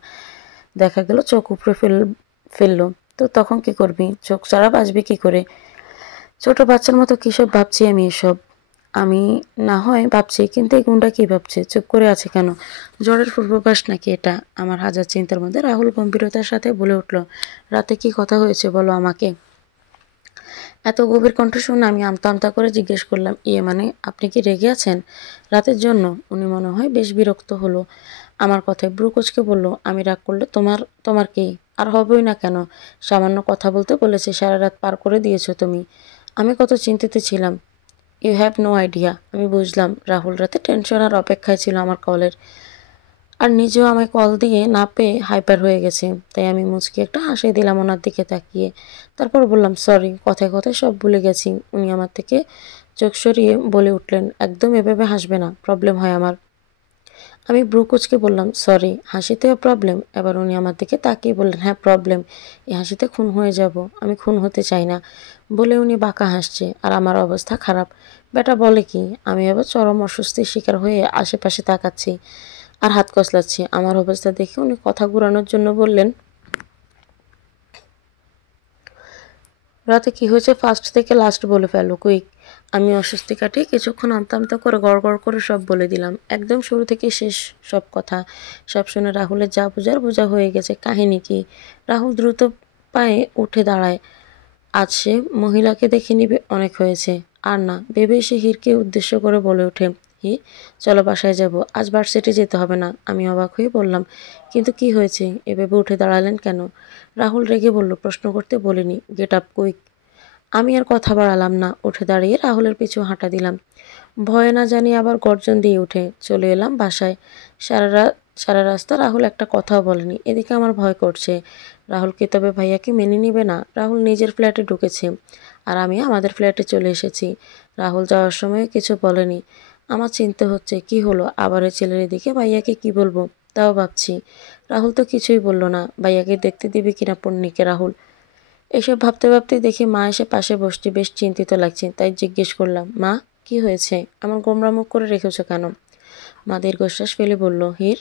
দেখা গেল চোখ উপড়ে ফেললো, তো তখন কি করবি? চোখ ছাড়া বাঁচবি কি করে? ছোট বাচ্চার মতো কিসব ভাবছি আমি এসব? আমি না হয় ভাবছি, কিন্তু এই গুণটা কি ভাবছে? চুপ করে আছে কেন? জ্বরের পূর্বাভাস নাকি এটা? আমার হাজার চিন্তার মধ্যে রাহুল গম্ভীরতার সাথে বলে উঠল, রাতে কি কথা হয়েছে বলো আমাকে। এত গভীর কণ্ঠ শুনে আমি আমতা আমতা করে জিজ্ঞেস করলাম, ইয়ে মানে আপনি কি রেগে আছেন রাতের জন্য? উনি মনে হয় বেশ বিরক্ত হলো আমার কথায়। ব্রু কুঁচকে বলল, আমি রাগ করলে তোমার তোমার কি? আর হবেই না কেন? সামান্য কথা বলতে বলেছে, সারা রাত পার করে দিয়েছো তুমি। আমি কত চিন্তিত ছিলাম, ইউ হ্যাভ নো আইডিয়া। আমি বুঝলাম রাহুল রাতে টেনশন আর অপেক্ষায় ছিল আমার কলের। আর নিজেও আমায় কল দিয়ে না পেয়ে হাইপার হয়ে গেছে। তাই আমি মুচকি একটা হাসি দিলাম ওনার দিকে তাকিয়ে। তারপর বললাম, সরি, কথায় কথায় সব ভুলে গেছি। উনি আমার থেকে চোখ সরিয়ে বলে উঠলেন, একদম এভাবে হাসবে না, প্রবলেম হয় আমার। আমি ব্রু কুঁচকে বললাম, সরি, হাসিতেও প্রবলেম? এবার উনি আমার দিকে তাকিয়ে বললেন, হ্যাঁ প্রবলেম। এই হাসিতে খুন হয়ে যাব। আমি খুন হতে চাই না বলে উনি বাঁকা হাসছে, আর আমার অবস্থা খারাপ। বেটা বলে কি? আমি এবার চরম অস্বস্তির শিকার হয়ে আশেপাশে তাকাচ্ছি আর হাত কসলাচ্ছি। আমার অবস্থা দেখে উনি কথা ঘুরানোর জন্য বললেন, রাতে কি হয়েছে ফার্স্ট থেকে লাস্ট বলে ফেলো, কুইক। আমি অস্বস্তি কাটিয়ে কিছুক্ষণ আমতা আমতা করে গড় গড় করে সব বলে দিলাম, একদম শুরু থেকে শেষ সব কথা। সব শুনে রাহুলের যা বোঝার বোঝা হয়ে গেছে। কাহিনী কি? রাহুল দ্রুত পায়ে উঠে দাঁড়ায়। আজ সে মহিলাকে দেখে নিবে, অনেক হয়েছে। আর না ভেবে সে হিরকে উদ্দেশ্য করে বলে ওঠে, হি, চলো বাসায় যাব, আজ ভার্সিটি যেতে হবে না। আমি অবাক হয়ে বললাম, কিন্তু কি হয়েছে? এভাবে উঠে দাঁড়ালেন কেন? রাহুল রেগে বলল, প্রশ্ন করতে বলিনি, গেট আপ কুইক। আমি আর কথা বাড়ালাম না, উঠে দাঁড়িয়ে রাহুলের পিছু হাঁটা দিলাম। ভয়ে না জানি আবার গর্জন দিয়ে উঠে চলে এলাম বাসায়। সারা সারা রাস্তা রাহুল একটা কথাও বলেনি। এদিকে আমার ভয় করছে, রাহুল কি তবে ভাইয়াকে মেনে নিবে না? রাহুল নিজের ফ্ল্যাটে ঢুকেছে আর আমি আমাদের ফ্ল্যাটে চলে এসেছি। রাহুল যাওয়ার সময় কিছু বলেনি। আমার চিন্তা হচ্ছে, কি হলো আবার এই ছেলের? দিকে ভাইয়াকে কি বলবো তাও ভাবছি। রাহুল তো কিছুই বলল না, ভাইয়াকে দেখতে দিবে কিনা পূর্ণিকে রাহুল। এসব ভাবতে ভাবতে দেখি মা এসে পাশে বসতে, বেশ চিন্তিত লাগছে। তাই জিজ্ঞেস করলাম, মা কি হয়েছে? আমার গোমরা মুখ করে রেখেছো কেন? মা দীর্ঘশ্বাস ফেলে বলল, হির,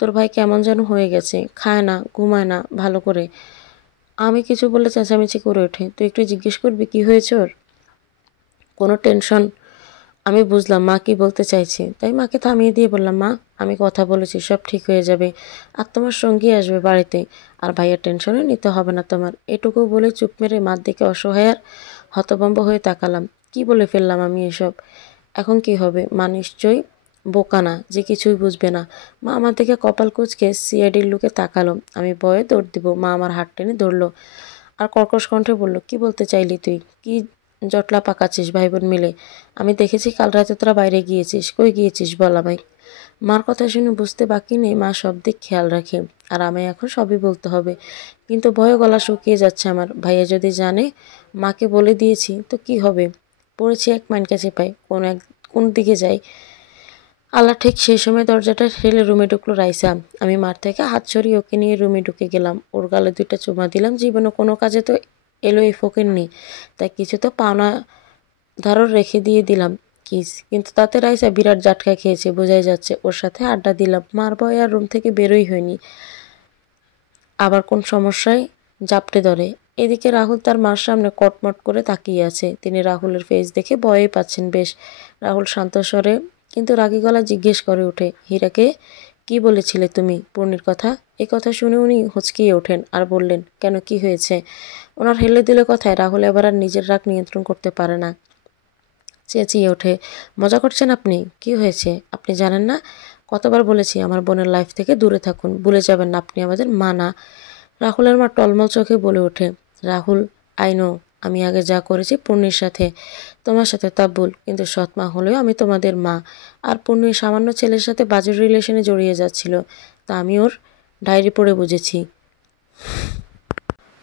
তোর ভাই কেমন যেন হয়ে গেছে, খায় না, ঘুমায় না ভালো করে। আমি কিছু বললে চেঁচামেচি করে ওঠে, তুই একটু জিজ্ঞেস করবি কি হয়েছে ওর? কোনো টেনশন? আমি বুঝলাম মা কি বলতে চাইছে, তাই মাকে থামিয়ে দিয়ে বললাম, মা আমি কথা বলেছি, সব ঠিক হয়ে যাবে। আর তোমার সঙ্গী আসবে বাড়িতে, আর ভাইয়ের টেনশনও নিতে হবে না তোমার। এটুকু বলে চুপ মেরে মার দিকে অসহায় আর হতভম্ব হয়ে তাকালাম। কি বলে ফেললাম আমি এসব? এখন কি হবে? মা নিশ্চয়ই বোকা না যে কিছুই বুঝবে না। মা আমার দিকে কপাল কুঁচকে সিআইডির লুকে তাকালো। আমি ভয়ে দৌড় দিব। মা আমার হাত টেনে ধরলো আর কর্কশ কণ্ঠে বলল, কি বলতে চাইলি তুই? কি জটলা পাকাচ্ছিস ভাই বোন মিলে? আমি দেখেছি কাল রাতে তোরা বাইরে গিয়েছিস, কই গিয়েছিস বল আমায়। মার কথা শুনে বুঝতে বাকি নেই মা সব দিক খেয়াল রাখে, আর আমায় এখন সবই বলতে হবে। কিন্তু ভয়ে গলা শুকিয়ে যাচ্ছে আমার। ভাইয়া যদি জানে মাকে বলে দিয়েছি তো কি হবে? পড়েছি এক মাইনকা চেপায়, কোন দিকে যাই। আল্লাহ ঠিক সেই সময় দরজাটা ঠেলে রুমে ঢুকলো রাইসা। আমি মার থেকে হাত সরিয়ে ওকে নিয়ে রুমে ঢুকে গেলাম। ওর গালে 2টা চুমা দিলাম। জীবনে কোনো কাজে তো এলো এই ফকিন্নি, তাই কিছু তো পাওনা ধারও রেখে দিয়ে দিলাম কিস। কিন্তু তাতে রাইসা বিরাট জাটকা খেয়েছে, বোঝাই যাচ্ছে। ওর সাথে আড্ডা দিলাম, মার ভয়ে আর রুম থেকে বেরোই হয়নি। আবার কোন সমস্যায় জাপটে ধরে। এদিকে রাহুল তার মার সামনে কটমট করে তাকিয়ে আছে। তিনি রাহুলের ফেস দেখে ভয়ই পাচ্ছেন বেশ। রাহুল শান্ত স্বরে কিন্তু রাগী গলা জিজ্ঞেস করে ওঠে, হীরাকে কি বলেছিলে তুমি পূর্ণির কথা? এই কথা শুনে উনি হচকিয়ে ওঠেন আর বললেন, কেন, কি হয়েছে? ওনার হেলে দিলে কথায় রাহুল এবার আর নিজের রাগ নিয়ন্ত্রণ করতে পারে না। চেঁচিয়ে ওঠে, মজা করছেন আপনি? কি হয়েছে আপনি জানেন না? কতবার বলেছি আমার বোনের লাইফ থেকে দূরে থাকুন, ভুলে যাবেন না আপনি আমাদের মা না। রাহুলের মা টলমল চোখে বলে ওঠে, রাহুল, আই নো আমি আগে যা করেছি পূর্ণির সাথে, তোমার সাথে তা ভুল, কিন্তু সৎ মা হলেও আমি তোমাদের মা। আর পূর্ণির সামান্য ছেলের সাথে বাজে রিলেশনে জড়িয়ে যাচ্ছিল, তা আমি ওর ডায়েরি পড়ে বুঝেছি।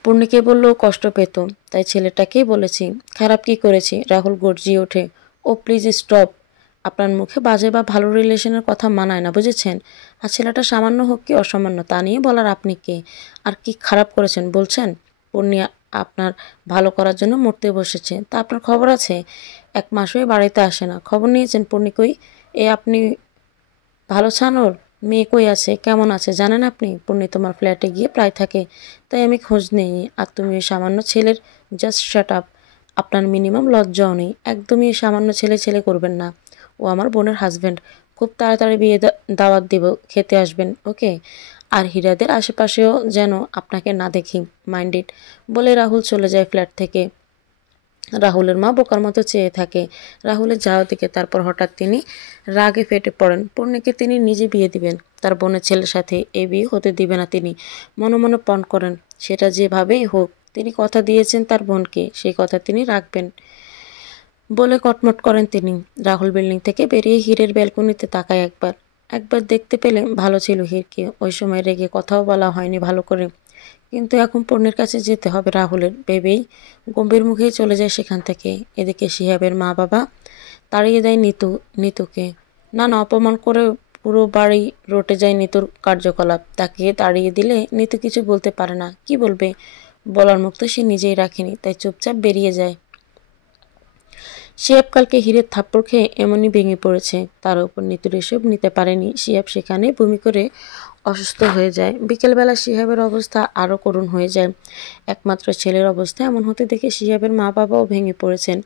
পূর্ণিকে বললেও কষ্ট পেত, তাই ছেলেটাকেই বলেছি। খারাপ কি করেছি? রাহুল গর্জিয়ে ওঠে, ও প্লিজ স্টপ। আপনার মুখে বাজে বা ভালো রিলেশনের কথা মানায় না, বুঝেছেন? আর ছেলেটা সামান্য হোক কি অসামান্য তা নিয়ে বলার আপনি কে? আর কি খারাপ করেছেন বলছেন? পূর্ণি আপনার ভালো করার জন্য মরতে বসেছে, তা আপনার খবর আছে? 1 মাস হয়ে বাড়িতে আসে না, খবর নিয়েছেন পূর্ণি কই? এ আপনি ভালো চান ওর? মেয়ে কই আছে, কেমন আছে জানেন আপনি? পূর্ণি তোমার ফ্ল্যাটে গিয়ে প্রায় থাকে, তাই আমি খোঁজ নেই। আর তুমি ওই সামান্য ছেলের, জাস্ট শাট আপ। আপনার মিনিমাম লজ্জাও নেই। একদমই এই সামান্য ছেলে ছেলে করবেন না। ও আমার বোনের হাজব্যান্ড। খুব তাড়াতাড়ি বিয়ে দাওয়াত দিব, খেতে আসবেন, ওকে? আর হীরাদের আশেপাশেও যেন আপনাকে না দেখি, মাইন্ড ইট। বলে রাহুল চলে যায় ফ্ল্যাট থেকে। রাহুলের মা বোকার মতো চেয়ে থাকে রাহুলের যাওয়ার দিকে। তারপর হঠাৎ তিনি রাগে ফেটে পড়েন। পূর্ণিকে তিনি নিজে বিয়ে দিবেন, তার বোনের ছেলের সাথে। এই বিয়ে হতে দিবে না তিনি। মনে মনে পণ করেন, সেটা যেভাবেই হোক তিনি কথা দিয়েছেন তার বোনকে, সেই কথা তিনি রাখবেন বলে কটমট করেন তিনি। রাহুল বিল্ডিং থেকে বেরিয়ে হীরের ব্যালকনিতে তাকায় একবার। একবার দেখতে পেলে ভালো ছিল হীরকে। ওই সময় রেগে কথাও বলা হয়নি ভালো করে, কিন্তু এখন পূর্ণের কাছে যেতে হবে রাহুলের ভেবেই গম্ভীর মুখেই চলে যায় সেখান থেকে। এদিকে শিহাবের মা বাবা তাড়িয়ে দেয় নিতুকে। না না, অপমান করে পুরো বাড়ি রটে যায় নিতুর কার্যকলাপ। তাকে তাড়িয়ে দিলে নিতু কিছু বলতে পারে না, কি বলবে? বলার মুখ তো সে নিজেই রাখেনি, তাই চুপচাপ বেরিয়ে যায়। শিহাব কালকে হীরের থাপ্পড় খেয়ে এমনই ভেঙে পড়েছে, তার উপর নিতুর এসব নিতে পারেনি। শিহাব সেখানে বমি করে অসুস্থ হয়ে যায়। বিকেলবেলা শিহাবের অবস্থা আরও করুণ হয়ে যায়। একমাত্র ছেলের অবস্থা এমন হতে দেখে শিহাবের মা বাবাও ভেঙে পড়েছেন।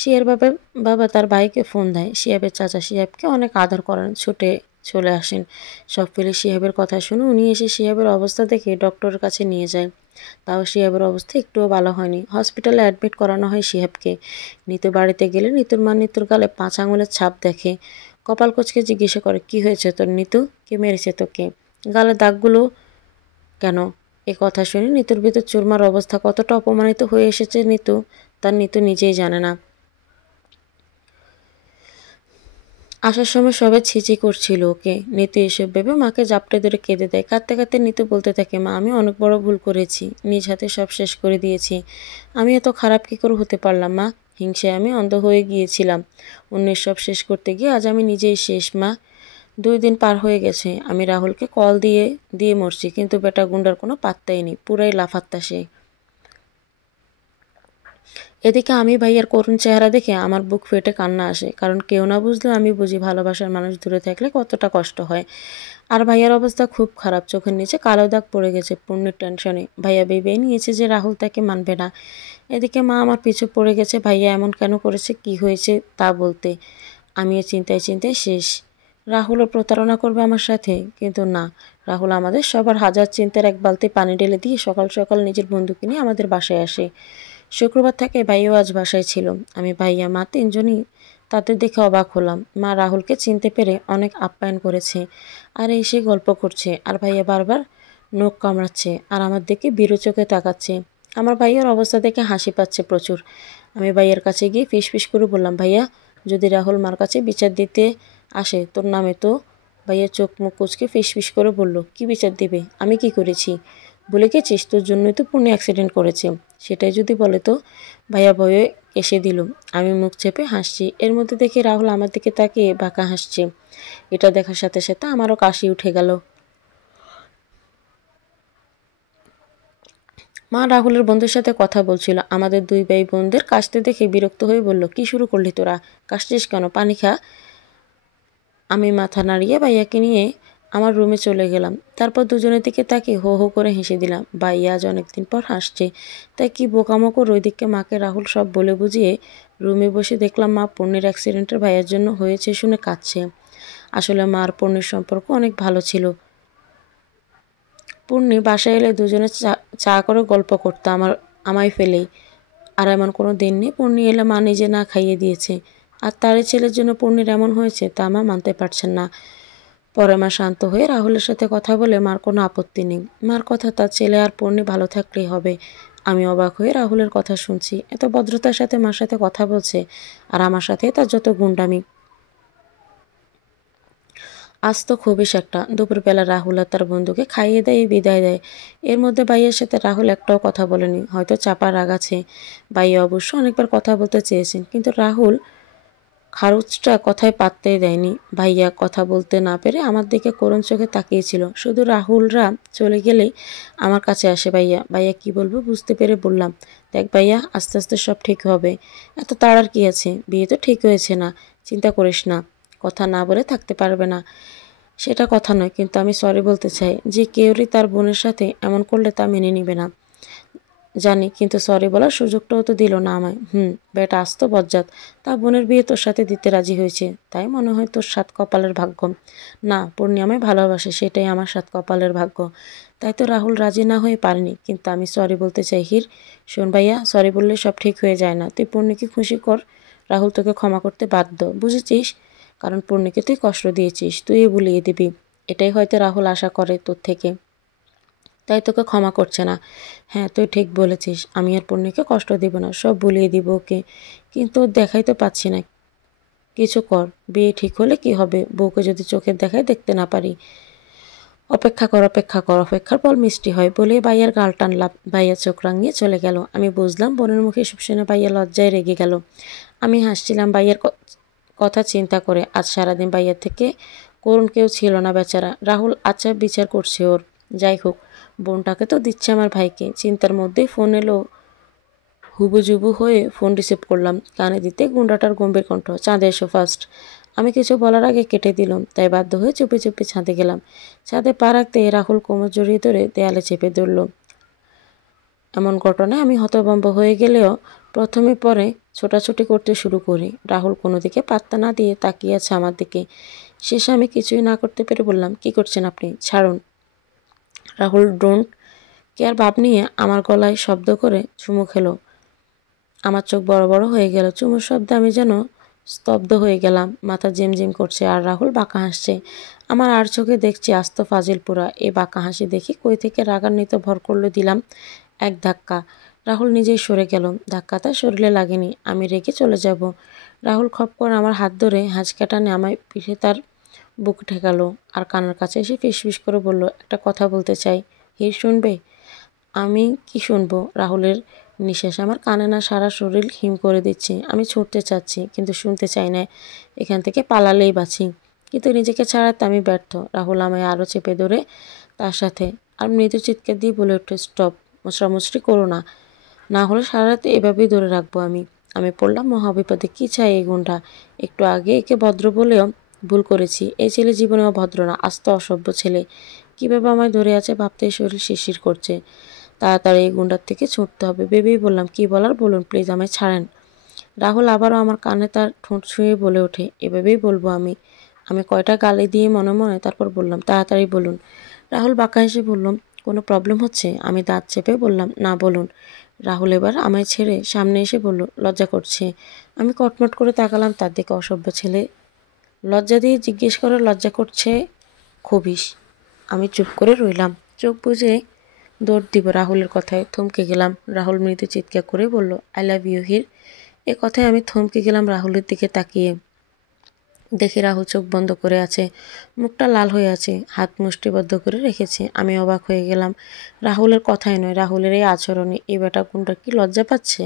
শিহাবের বাবা তার ভাইকে ফোন দেয়। শিহাবের চাচা শিহাবকে অনেক আদর করেন, ছুটে চলে আসেন। সব ফেলে শিহাবের কথা শুনে উনি এসে শিহাবের অবস্থা দেখে ডক্টরের কাছে নিয়ে যায়। তাও শিহাবের অবস্থা একটুও ভালো হয়নি। হসপিটালে অ্যাডমিট করানো হয় শিহাবকে। নিতু বাড়িতে গেলে নিতুর মা নিতুর গালে 5 আঙুলের ছাপ দেখে। কপাল কুঁচকে জিজ্ঞাসা করে, কি হয়েছে তোর নিতু? কে মেরেছে তোকে? গালে দাগগুলো কেন? এ কথা শুনে নিতুর ভিতর চুরমার অবস্থা। কতটা অপমানিত হয়ে এসেছে নিতু, তার নিতু নিজেই জানে না। আসার সময় সবাই ছিচি করছিল ওকে। নিতু এসব ভেবে মাকে জাপটে ধরে কেঁদে দেয়। কাঁদতে কাঁদতে নিতু বলতে থাকে, মা আমি অনেক বড় ভুল করেছি, নিজ হাতে সব শেষ করে দিয়েছি। আমি এত খারাপ কী করে হতে পারলাম মা? হিংসায় আমি অন্ধ হয়ে গিয়েছিলাম। অন্যের সব শেষ করতে গিয়ে আজ আমি নিজেই শেষ মা। 2 দিন পার হয়ে গেছে, আমি রাহুলকে কল দিয়ে দিয়ে মরছি, কিন্তু বেটা গুন্ডার কোনো পাত্তাই নেই, পুরাই লাফাত্তা সে। এদিকে আমি ভাইয়ার করুণ চেহারা দেখে আমার বুক ফেটে কান্না আসে, কারণ কেউ না বুঝলেও আমি বুঝি ভালোবাসার মানুষ দূরে থাকলে কতটা কষ্ট হয়। আর ভাইয়ার অবস্থা খুব খারাপ, চোখের নিচে কালো দাগ পড়ে গেছে পূর্ণের টেনশনে। ভাইয়া ভেবেই নিয়েছে যে রাহুল তাকে মানবে না। এদিকে মা আমার পিছু পড়ে গেছে ভাইয়া এমন কেন করেছে, কি হয়েছে তা বলতে। আমিও চিন্তায় চিন্তায় শেষ। রাহুলও প্রতারণা করবে আমার সাথে, কিন্তু না, রাহুল আমাদের সবার হাজার চিন্তার এক বালতি পানি ঢেলে দিয়ে সকাল সকাল নিজের বন্ধুকে নিয়ে আমাদের বাসায় আসে। শুক্রবার থেকে ভাইয়াও আজ বাসায় ছিল। আমি, ভাইয়া, মা 3 জনই তাদের দেখে অবাক হলাম। মা রাহুলকে চিনতে পেরে অনেক আপ্যায়ন করেছে আর এসে গল্প করছে, আর ভাইয়া বারবার নখ কামড়াচ্ছে আর আমার দিকে বিরু চোখে তাকাচ্ছে। আমার ভাইয়ার অবস্থা দেখে হাসি পাচ্ছে প্রচুর। আমি ভাইয়ার কাছে গিয়ে ফিস করে বললাম, ভাইয়া যদি রাহুল মার কাছে বিচার দিতে আসে তোর নামে তো? ভাইয়া চোখ মুখ কুঁচকে ফিস করে বলল, কি বিচার দিবে? আমি কি করেছি? ভুলে গেছিস তোর জন্যই তো পূর্ণি অ্যাক্সিডেন্ট করেছে, সেটাই যদি বলে তো? ভাইয়া ভয়ে কেসে দিল। আমি মুখ চেপে হাসছি। এর মধ্যে দেখি রাহুল আমার দিকে তাকিয়ে বাঁকা হাসছে। এটা দেখার সাথে সাথে আমারও কাশি উঠে গেল। মা রাহুলের বন্ধুর সাথে কথা বলছিল। আমাদের দুই ভাই বোনদের কাশতে দেখে বিরক্ত হয়ে বলল, কি শুরু করলি তোরা? কাশছিস কেন? পানি খা। আমি মাথা নাড়িয়ে ভাইয়াকে নিয়ে আমার রুমে চলে গেলাম। তারপর দুজনের দিকে তাকিয়ে হো হো করে হেসে দিলাম। ভাইয়া আজ অনেকদিন পর হাসছে, তাই কি বোকামোকর। ওইদিকে মাকে রাহুল সব বলে বুঝিয়ে রুমে বসে দেখলাম মা পূর্ণির অ্যাক্সিডেন্টের ভাইয়ার জন্য হয়েছে শুনে কাঁদছে। আসলে মা আর পূর্ণির সম্পর্ক অনেক ভালো ছিল। পূর্ণি বাসায় এলে দুজনে চা করে গল্প করতো আমায় ফেলেই। আর এমন কোনো দিন নেই পূর্ণি এলে মা নিজে না খাইয়ে দিয়েছে। আর তার ছেলের জন্য পূর্ণির এমন হয়েছে তা মা মানতে পারছেন না। পরে মা শান্ত হয়ে রাহুলের সাথে কথা বলে মার কোনো আপত্তি নেই। মার কথা তার ছেলে আর পূর্ণি ভালো থাকলেই হবে। আমি অবাক হয়ে রাহুলের কথা শুনছি। এত ভদ্রতার সাথে মার সাথে কথা বলছে, আর আমার সাথে তার যত গুন্ডামি। আজ তো খুবই একটা। দুপুরবেলা রাহুল আর তার বন্ধুকে খাইয়ে দেয় বিদায় দেয়। এর মধ্যে ভাইয়ের সাথে রাহুল একটাও কথা বলেনি, হয়তো চাপা রাগ আছে। ভাইয়া অবশ্য অনেকবার কথা বলতে চেয়েছেন, কিন্তু রাহুল খারুচটা কথায় পাত্তাই দেয়নি। ভাইয়া কথা বলতে না পেরে আমার দিকে করুণ চোখে তাকিয়েছিল। শুধু রাহুলরা চলে গেলেই আমার কাছে আসে ভাইয়া। ভাইয়া কি বলবো বুঝতে পেরে বললাম, দেখ ভাইয়া, আস্তে আস্তে সব ঠিক হবে। এত তাড়ার কি আছে? বিয়ে তো ঠিক হয়েছে না, চিন্তা করিস না। কথা না বলে থাকতে পারবে না সেটা কথা নয়, কিন্তু আমি সরি বলতে চাই। যে কেউরই তার বোনের সাথে এমন করলে তা মেনে নিবে না জানি, কিন্তু সরি বলার সুযোগটাও তো দিল না আমায়। বেটা আস্ত বজ্জাত। তা বোনের বিয়ে তোর সাথে দিতে রাজি হয়েছে, তাই মনে হয় তোর সাত কপালের ভাগ্য। না, পূর্ণি আমায় ভালোবাসে, সেটাই আমার সাত কপালের ভাগ্য। তাই তো রাহুল রাজি না হয়ে পারেনি, কিন্তু আমি সরি বলতে চাই। শোন ভাইয়া, সরি বললে সব ঠিক হয়ে যায় না। তুই পূর্ণিকে খুশি কর, রাহুল তোকে ক্ষমা করতে বাধ্য, বুঝেছিস? কারণ পূর্ণিকে তুই কষ্ট দিয়েছিস, তুই ভুলিয়ে দিবি। এটাই হয়তো রাহুল আশা করে তোর থেকে, তাই তোকে ক্ষমা করছে না। হ্যাঁ, তুই ঠিক বলেছিস, আমি আর পূর্ণিকে কষ্ট দিব না, সব ভুলিয়ে দিব ওকে। কিন্তু ওর দেখাই তো পাচ্ছি না। কিছু কর। বিয়ে ঠিক হলে কি হবে? বউকে যদি চোখের দেখায় দেখতে না পারি? অপেক্ষা কর, অপেক্ষা কর, অপেক্ষার ফল মিষ্টি হয় বলে ভাইয়ার গাল টানলাম। ভাইয়া চোখ রাঙিয়ে চলে গেল। আমি বুঝলাম বোনের মুখে এসব শুনে ভাইয়া লজ্জায় রেগে গেল। আমি হাসছিলাম ভাইয়ের কথা চিন্তা করে। আজ সারাদিন ভাইয়ার থেকে করুণ কেউ ছিল না বেচারা। রাহুল আচ্ছা বিচার করছে ওর। যাই হোক, বোনটাকে তো দিচ্ছে আমার ভাইকে। চিন্তার মধ্যেই ফোন এলো। হুবুজুবু হয়ে ফোন রিসিভ করলাম। কানে দিতে গুন্ডাটার গম্ভীর কণ্ঠ, চাঁদে এসো ফার্স্ট। আমি কিছু বলার আগে কেটে দিলাম, তাই বাধ্য হয়ে চুপি চুপি ছাদে গেলাম। ছাদে পা রাখতে রাহুল কোমর জড়িয়ে ধরে দেয়ালে চেপে ধরল। এমন ঘটনায় আমি হতভম্ব হয়ে গেলেও প্রথমে পরে ছোটাছুটি করতে শুরু করি। রাহুল কোনো দিকে পাত্তা না দিয়ে তাকিয়ে আছে আমার দিকে। শেষে আমি কিছুই না করতে পেরে বললাম, কি করছেন আপনি? ছাড়ুন। রাহুল ডোন্ট কেয়ার ভাব নিয়ে আমার গলায় শব্দ করে চুমু খেলো। আমার চোখ বড় বড় হয়ে গেল। চুমুর শব্দে আমি যেন স্তব্ধ হয়ে গেলাম। মাথা ঝিমঝিম করছে আর রাহুল বাঁকা হাসছে। আমার আর চোখে দেখছি আস্ত ফাজিলপুরা। এই বাঁকা হাসি দেখি কই থেকে রাগান্বিত ভর করলো দিলাম এক ধাক্কা। রাহুল নিজেই সরে গেল। ধাক্কাটা শরীরে লাগেনি, আমি রেগে চলে যাব। রাহুল খপ করে আমার হাত ধরে হাঁচকা টানে আমায় পিঠে তার বুক ঠেকালো আর কানের কাছে এসে ফিসফিস করে বলল, একটা কথা বলতে চাই। শুনবে? আমি কি শুনবো? রাহুলের নিঃশ্বাস আমার কানে না, সারা শরীর হিম করে দিচ্ছে। আমি ছুটতে চাচ্ছি, কিন্তু শুনতে চাই না। এখান থেকে পালালেই বাঁচি, কিন্তু নিজেকে ছাড়াতে আমি ব্যর্থ। রাহুল আমায় আরও চেপে ধরে তার সাথে, আর মৃদু চিৎকার দিয়ে বলে ওঠে, স্টপ, মোচড়ামুচড়ি করো না, না হলে সারা রাত এভাবেই ধরে রাখবো আমি। আমি পড়লাম মহাবিপদে। কি চাই এই গুণটা? একটু আগে একে ভদ্র বলেও ভুল করেছি। এই ছেলে জীবনেও ভদ্র না, আস্ত অসভ্য ছেলে। কীভাবে আমায় ধরে আছে ভাবতেই শরীর শিরশির করছে। তাড়াতাড়ি এই গুন্ডার থেকে ছুটতে হবে ভেবেই বললাম, কি বলার বলুন, প্লিজ আমায় ছাড়েন। রাহুল আবারও আমার কানে তার ঠোঁট ছুঁয়ে বলে ওঠে, এভাবেই বলবো আমি। আমি কয়টা গালি দিয়ে মনে মনে তারপর বললাম, তাড়াতাড়ি বলুন। রাহুল বাঁকা হেসে বললাম, কোনো প্রবলেম হচ্ছে? আমি দাঁত চেপে বললাম, না, বলুন। রাহুল এবার আমায় ছেড়ে সামনে এসে বলল, লজ্জা করছে। আমি কটমট করে তাকালাম তার দিকে। অসভ্য ছেলে লজ্জা দিয়ে জিজ্ঞেস করে, লজ্জা করছে? খবিস। আমি চুপ করে রইলাম। চোখ বুজে দৌড় দিব রাহুলের কথায়। থমকে গেলাম। রাহুল মৃদু চিৎকার করে বলল, আই লাভ ইউ হির। এ কথায় আমি থমকে গেলাম রাহুলের দিকে তাকিয়ে। দেখি রাহুল চোখ বন্ধ করে আছে, মুখটা লাল হয়ে আছে, হাত মুষ্টিবদ্ধ করে রেখেছে। আমি অবাক হয়ে গেলাম। রাহুলের কথাই নয়, রাহুলের এই আচরণে এই বেটা কোনটা কি লজ্জা পাচ্ছে।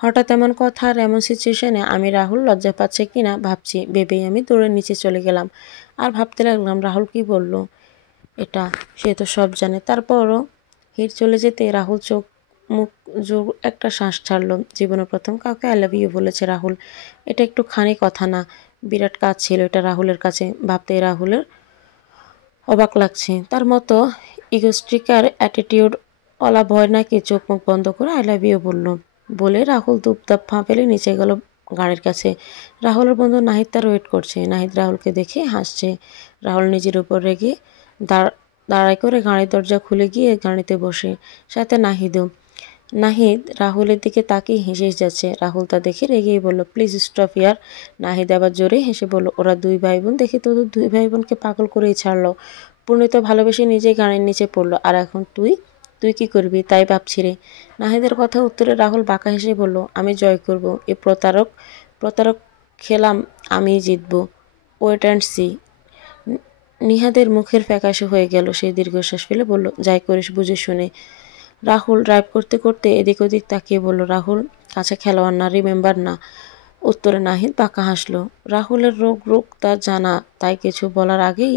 হঠাৎ এমন কথা আর এমন সিচুয়েশনে আমি রাহুল লজ্জা পাচ্ছে কিনা ভাবছি, ভেবেই আমি দৌড়ে নিচে চলে গেলাম আর ভাবতে লাগলাম রাহুল কি বলল এটা, সে তো সব জানে। তারপরও হির চলে যেতে রাহুল চোখ মুখ জোর একটা শ্বাস ছাড়লো। জীবনে প্রথম কাউকে আই লাভ ইউ বলেছে রাহুল, এটা একটু খানি কথা না, বিরাট কাজ ছিল এটা রাহুলের কাছে। ভাবতে রাহুলের অবাক লাগছে, তার মতো ইগোস্ট্রিকার অ্যাটিটিউড ওলা ভয় নাকি চোখ মুখ বন্ধ করে আই লাভ ইউ বলল। বলে রাহুল দুপদাপ ফাঁ ফেলে নিচে গেল গাড়ির কাছে। রাহুলের বন্ধু নাহিদ তার ওয়েট করছে। নাহিদ রাহুলকে দেখে হাসছে। রাহুল নিজের উপর রেগে দাঁড়াই করে গাড়ির দরজা খুলে গিয়ে গাড়িতে বসে, সাথে নাহিদও। নাহিদ রাহুলের দিকে তাকিয়ে হেসে যাচ্ছে। রাহুল তা দেখে রেগেই বলল, প্লিজ স্টপ ইয়ার। নাহিদ আবার জোরে হেসে বলল, ওরা দুই ভাই বোন, দেখে তোদের দুই ভাই বোনকে পাগল করেই ছাড়লো। পূর্ণিত ভালোবেসে নিজেই গাড়ির নিচে পড়লো, আর এখন তুই তুই কি করবি তাই ভাবছি রে। নাহিদের কথা উত্তরে রাহুল বাঁকা হেসে বলল, আমি জয় করব, এ প্রতারক প্রতারক খেলাম আমিই জিতবো, ওয়েট অ্যান্ড সি। নিহাদের মুখের ফ্যাকাশে হয়ে গেল। সে দীর্ঘশ্বাস ফেলে বলল, যাই করিস বুঝে শুনে। রাহুল ড্রাইভ করতে করতে এদিক ওদিক তাকিয়ে বলল, রাহুল কাছে খেলোয়াড় না, রিমেম্বার না। উত্তরে নাহিদ বাঁকা হাসলো। রাহুলের রোগ তার জানা, তাই কিছু বলার আগেই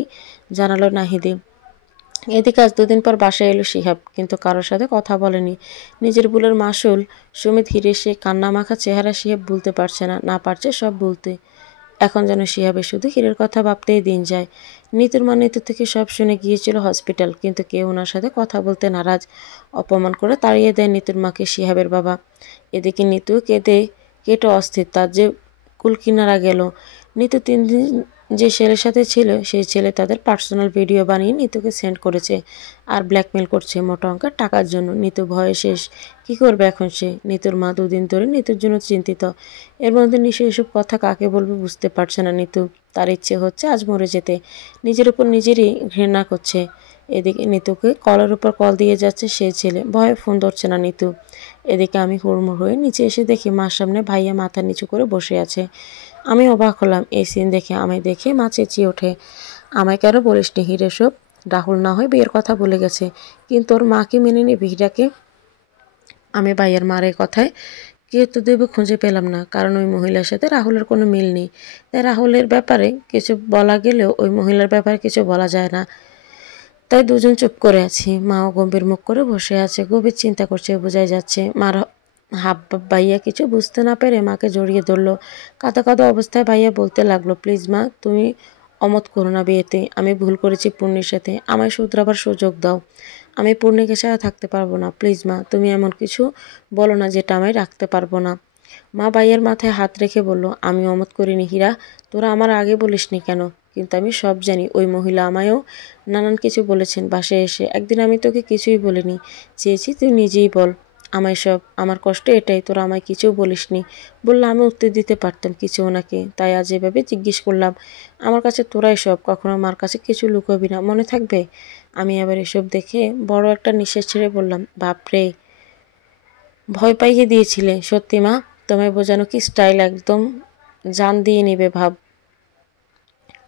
জানালো নাহিদে। এদিকে আজ দুদিন পর বাসায় এলো শিহাব, কিন্তু কারোর সাথে কথা বলেনি। নিজের ভুলের মাসুল সুমিত হিরে সে কান্না মাখা চেহারা শিহাব ভুলতে পারছে না, না পারছে সব ভুলতে। এখন যেন শিহাবের শুধু হিরের কথা ভাবতেই দিন যায়। নিতুর মা নিতু থেকে সব শুনে গিয়েছিল হসপিটাল, কিন্তু কেউ ওনার সাথে কথা বলতে নারাজ। অপমান করে তাড়িয়ে দেয় নিতুর মাকে শিহাবের বাবা। এদিকে নিতু কেটে অস্থির, তার যে কুলকিনারা গেল। নিতু 3 দিন যে ছেলের সাথে ছিল সেই ছেলে তাদের পার্সোনাল ভিডিও বানিয়ে নিতুকে সেন্ড করেছে আর ব্ল্যাকমেল করছে মোটা অঙ্কের টাকার জন্য। নিতু ভয়ে শেষ, কি করবে এখন সে। নিতুর মা 2 দিন ধরে নিতুর জন্য চিন্তিত। এর মধ্যে নিশ্চয়ই এসব কথা কাকে বলবে বুঝতে পারছে না নিতু। তার ইচ্ছে হচ্ছে আজ মরে যেতে, নিজের উপর নিজেরই ঘৃণা করছে। এদিকে নিতুকে কলের উপর কল দিয়ে যাচ্ছে সেই ছেলে, ভয়ে ফোন ধরছে না নিতু। এদিকে আমি হুড়মুড় হয়ে নিচে এসে দেখি মার সামনে ভাইয়া মাথা নিচু করে বসে আছে। আমি অবাক হলাম এই সিন দেখে। আমায় দেখে মা চেঁচিয়ে ওঠে, আমায় কেন বলিসনি হিরে সব? রাহুল না হয় বিয়ের কথা বলে গেছে, কিন্তু ওর মাকে মেনে নিবি হীরাকে? আমি ভাইয়ার মার এই কথায় যেহেতু দেব খুঁজে পেলাম না, কারণ ওই মহিলার সাথে রাহুলের কোনো মিল নেই। তাই রাহুলের ব্যাপারে কিছু বলা গেলেও ওই মহিলার ব্যাপারে কিছু বলা যায় না। তাই দুজন চুপ করে আছি। মাও গম্ভীর মুখ করে বসে আছে, গভীর চিন্তা করছে বোঝাই যাচ্ছে। মার হাব ভাইয়া কিছু বুঝতে না পেরে মাকে জড়িয়ে ধরলো। কাঁদা কাঁদা অবস্থায় ভাইয়া বলতে লাগলো, প্লিজ মা, তুমি অমত করো না বিয়েতে। আমি ভুল করেছি পূর্ণির সাথে, আমায় শুধরাবার সুযোগ দাও। আমি পূর্ণিকে ছাড়া থাকতে পারবো না। প্লিজ মা, তুমি এমন কিছু বলো না যেটা আমি রাখতে পারবো না। মা ভাইয়ের মাথায় হাত রেখে বলল, আমি অমত করিনি হীরা, তোরা আমার আগে বলিসনি কেন? কিন্তু আমি সব জানি। ওই মহিলা আমায়ও নানান কিছু বলেছেন বাসায় এসে। একদিন আমি তোকে কিছুই বলিনি, চেয়েছি তুই নিজেই বল আমায় সব। আমার কষ্ট এটাই, তোরা আমায় কিছু বলিসনি। বললে আমি উত্তর দিতে পারতাম কিছু ওনাকে, তাই আজ এভাবে জিজ্ঞেস করলাম। আমার কাছে তোরাই সব, কখনো মার কাছে কিছু লুকোবি না, মনে থাকবে? আমি আবার এসব দেখে বড় একটা নিঃশ্বাস ছেড়ে বললাম, বাপরে, ভয় পাইয়ে দিয়েছিলে সত্যি মা। তোমায় বোঝানো কি স্টাইল, একদম জান দিয়ে নিবে ভাব।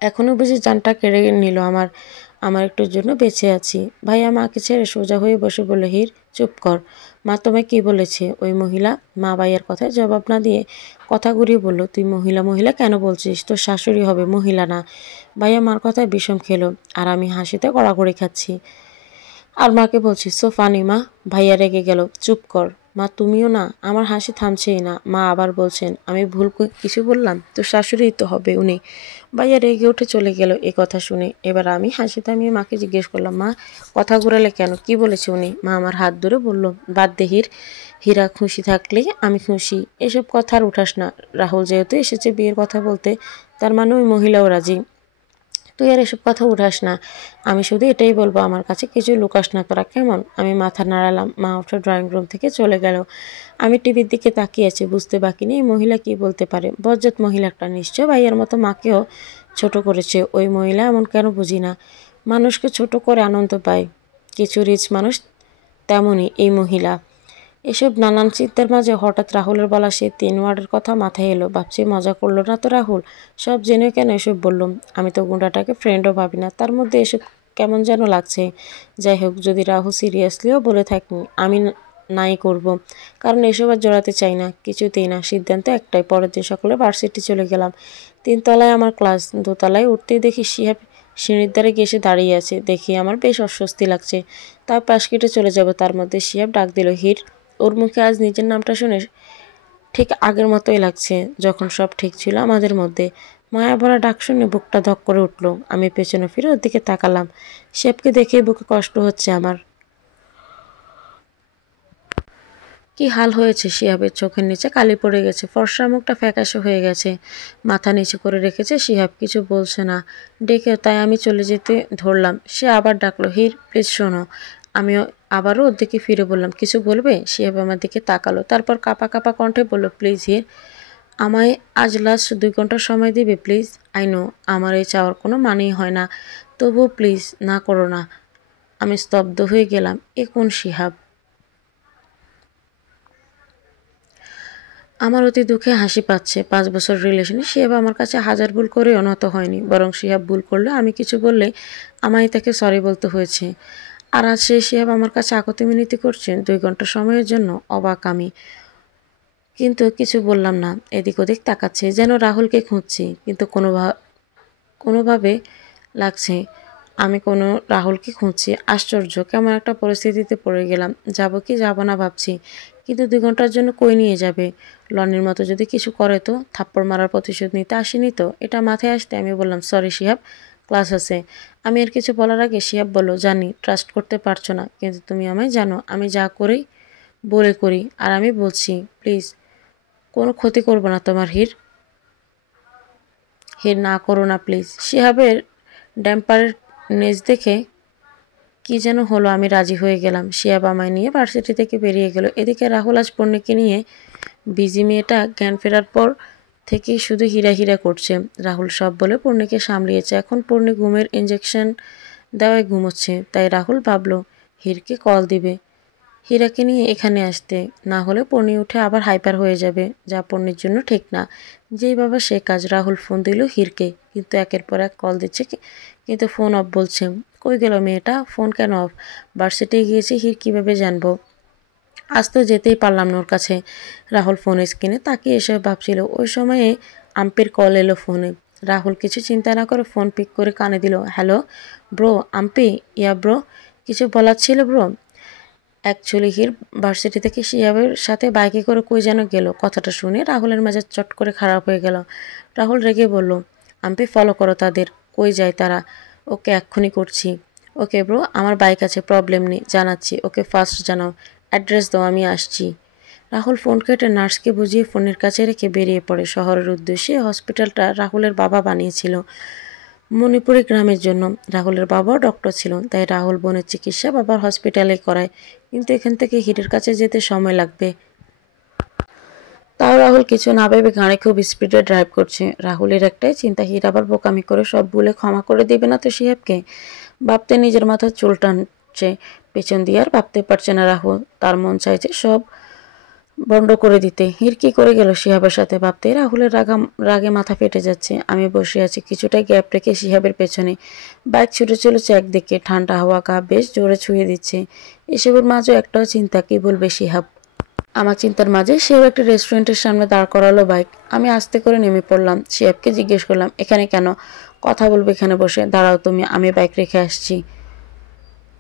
এখনো বুঝি জানটা কেড়ে নিল আমার। আমার একটুর জন্য বেঁচে আছি। ভাইয়া মাকে ছেড়ে সোজা হয়ে বসে বলল, হির চুপ কর। মা তোমায় কি বলেছে ওই মহিলা? মা ভাইয়ার কথায় জবাব না দিয়ে কথা ঘুরিয়ে বলল, তুই মহিলা মহিলা কেন বলছিস? তোর শাশুড়ি হবে, মহিলা না। ভাইয়া মার কথায় বিষম খেলো, আর আমি হাসিতে গড়াগড়ি খাচ্ছি। আর মাকে বলছি, সো ফানি মা। ভাইয়া রেগে গেল, চুপ কর মা, তুমিও না। আমার হাসি থামছেই না। মা আবার বলছেন, আমি ভুল কিছু বললাম? তো শাশুড়িই তো হবে উনি। ভাইয়া রেগে উঠে চলে গেল এ কথা শুনে। এবার আমি হাসি থামিয়ে মাকে জিজ্ঞেস করলাম, মা কথা ঘুরালে কেন? কি বলেছে উনি? মা আমার হাত ধরে বলল, বাদ দে হির, হীরা খুশি থাকলে আমি খুশি, এসব কথা আর উঠাস না। রাহুল যেহেতু এসেছে বিয়ের কথা বলতে, তার মানে ওই মহিলাও রাজি। তুই আর এসব কথা উঠাস না। আমি শুধু এটাই বলবো, আমার কাছে কিছু লুকাস না তোরা, কেমন? আমি মাথা নাড়ালাম। মা উঠে ড্রয়িং রুম থেকে চলে গেল। আমি টিভির দিকে তাকিয়ে আছি, বুঝতে বাকি নেই এই মহিলা কি বলতে পারে। বজ্জাত মহিলা একটা, নিশ্চয় ভাইয়ের মতো মাকেও ছোট করেছে ওই মহিলা। এমন কেন বুঝি না, মানুষকে ছোট করে আনন্দ পায়। কিছু রিচ মানুষ তেমনই এই মহিলা। এসব নানান চিন্তার মাঝে হঠাৎ রাহুলের বলা সে 3 ওয়ার্ডের কথা মাথায় এলো। ভাবছি মজা করলো না তো রাহুল? সব জেনে কেন এসব বললাম? আমি তো গুন্ডাটাকে ফ্রেন্ডও ভাবি না, তার মধ্যে এসব কেমন যেন লাগছে। যাই হোক, যদি রাহুল সিরিয়াসলিও বলে থাকি, নাই করব, কারণ এসব আর জড়াতে চাই না, কিছুতেই না। সিদ্ধান্ত একটাই, পরের দিন সকালে ভার্সিটি চলে গেলাম। 3 তলায় আমার ক্লাস। 2 তলায় উঠতেই দেখি শিহাব সিঁড়ির ধারে ঘেঁষে দাঁড়িয়ে আছে। দেখি আমার বেশ অস্বস্তি লাগছে, তাও পাশ কেটে চলে যাব, তার মধ্যে শিহাব ডাক দিল, হির। ওর মুখে আজ নিজের নামটা শুনে ঠিক আগের মতোই লাগছে, যখন সব ঠিক ছিল আমাদের মধ্যে। মায়া ভরা ডাক শুনে বুকটা ধক করে উঠল। আমি পেছনে ফিরে ওর দিকে তাকালাম। শিহাবকে দেখে বুকে কষ্ট হচ্ছে আমার। কি হাল হয়েছে শিহাবের, চোখের নিচে কালি পড়ে গেছে, ফর্সা মুখটা ফ্যাকাশে হয়ে গেছে, মাথা নিচু করে রেখেছে। শিহাব কিছু বলছে না ডেকেও, তাই আমি চলে যেতে ধরলাম। সে আবার ডাকলো, হির প্লিজ শোনো। আমিও আবারও ওর দিকে ফিরে বললাম, কিছু বলবে? শিহাব আমার দিকে তাকালো, তারপর কাঁপা কাঁপা কণ্ঠে বলল, প্লিজ হির, আমায় আজ লাস্ট 2 ঘন্টা সময় দিবে প্লিজ। আই নো আমার এই চাওয়ার কোনো মানেই হয় না, তবুও প্লিজ না করো না। আমি স্তব্ধ হয়ে গেলাম। এ কোন শিহাব? আমার অতি দুঃখে হাসি পাচ্ছে। 5 বছর রিলেশনে শিহাব আমার কাছে হাজার ভুল করে অনত হয়নি, বরং শিহাব ভুল করলে, আমি কিছু বললে আমায় তাকে সরি বলতে হয়েছে। আর আজ সেই শিহাব আমার কাছে আকতি মিনতি করছেন 2 ঘন্টা সময়ের জন্য। অবাক আমি, কিন্তু কিছু বললাম না। এদিক ওদিক তাকাচ্ছে, যেন রাহুলকে খুঁজছি, কিন্তু কোনোভাবে লাগছে আমি কোনো রাহুলকে খুঁজছি। আশ্চর্য, কেমন একটা পরিস্থিতিতে পড়ে গেলাম। যাব কি যাব না ভাবছি, কিন্তু 2 ঘন্টার জন্য কই নিয়ে যাবে? লনির মতো যদি কিছু করে তো? থাপ্পড় মারার প্রতিশোধ নিতে আসেনি তো? এটা মাথায় আসতে আমি বললাম, সরি শিহাব, ক্লাস আছে। আমি এর কিছু বলার আগে শিহাব বলল, জানি ট্রাস্ট করতে পারছো না, কিন্তু তুমি আমায় জানো, আমি যা করি বলে করি। আর আমি বলছি, প্লিজ কোনো ক্ষতি করবো না তোমার, হির। হির না করো না প্লিজ। শিহাবের ড্যাম্পারের নেজ দেখে কি যেন হলো, আমি রাজি হয়ে গেলাম। শিহাব আমায় নিয়ে ভার্সিটি থেকে বেরিয়ে গেল। এদিকে রাহুল আজ পূর্ণিকে নিয়ে বিজি। মেয়েটা জ্ঞান ফেরার পর থেকেই শুধু হীরা হীরা করছে। রাহুল সব বলে পূর্ণিকে সামলিয়েছে। এখন পূর্ণি ঘুমের ইঞ্জেকশন দেওয়ায় ঘুমোচ্ছে, তাই রাহুল ভাবলো হিরকে কল দিবে, হীরাকে নিয়ে এখানে আসতে। না হলে পূর্ণি উঠে আবার হাইপার হয়ে যাবে, যা পূর্ণির জন্য ঠিক না। যেই বাবা সে কাজ। রাহুল ফোন দিল হিরকে, কিন্তু একের পর এক কল দিচ্ছে, কিন্তু ফোন অফ বলছে। কই গেল মেয়েটা? ফোন কেন অফ? ভার্সিটি গিয়েছে, হির কিভাবে জানবো? আজ তো যেতেই পারলাম না ওর কাছে। রাহুল ফোনের স্ক্রিনে তাকিয়ে এসে ভাবছিল। ওই সময়ে আম্পির কল এলো ফোনে। রাহুল কিছু চিন্তা না করে ফোন পিক করে কানে দিল। হ্যালো ব্রো, আম্পি। ইয়া ব্রো, কিছু বলার ছিল ব্রো? অ্যাকচুয়ালি হির ভার্সিটি থেকে শিহাবের সাথে বাইকে করে কই যেন গেল। কথাটা শুনে রাহুলের মেজাজ চট করে খারাপ হয়ে গেল। রাহুল রেগে বলল, আম্পি ফলো করো তাদের, কই যায় তারা? ওকে এক্ষুনি করছি। ওকে ব্রো, আমার বাইক আছে, প্রবলেম নেই, জানাচ্ছি। ওকে ফার্স্ট জানাও, অ্যাড্রেস দাও, আমি আসছি। রাহুল ফোন কেটে নার্সকে বুঝিয়ে ফোনের কাছে রেখে বেরিয়ে পড়ে শহরের উদ্দেশ্যে। হসপিটালটা রাহুলের বাবা বানিয়েছিল মণিপুরি গ্রামের জন্য। রাহুলের বাবাও ডক্টর ছিল, তাই রাহুল বোনের চিকিৎসা বাবার হসপিটালে করায়। কিন্তু এখান থেকে হিরের কাছে যেতে সময় লাগবে। তাও রাহুল কিছু না ভেবে গাড়ি খুব স্পিডে ড্রাইভ করছে। রাহুলের একটাই চিন্তা, হির আবার বোকামি করে সব ভুলে ক্ষমা করে দেবে না তো শিহাবকে? ভাবতে নিজের মাথা চুল টানছে। পেছন দিয়ে আর ভাবতে পারছে না রাহুল। তার মন চাইছে সব বন্ধ করে দিতে। হির কি করে গেল শিহাবের সাথে? ভাবতে রাহুলের রাগে মাথা ফেটে যাচ্ছে। আমি বসে আছি কিছুটা গ্যাপ রেখে শিহাবের পেছনে। বাইক ছুটে চলেছে একদিকে, ঠান্ডা হাওয়া গা বেশ জোরে ছুঁয়ে দিচ্ছে। এসবের মাঝেও একটাও চিন্তা, কি বলবে শিহাব? আমার চিন্তার মাঝে সেও একটা রেস্টুরেন্টের সামনে দাঁড় করালো বাইক। আমি আস্তে করে নেমে পড়লাম। শিহাবকে জিজ্ঞেস করলাম, এখানে কেন? কথা বলবো এখানে বসে। দাঁড়াও তুমি, আমি বাইক রেখে আসছি।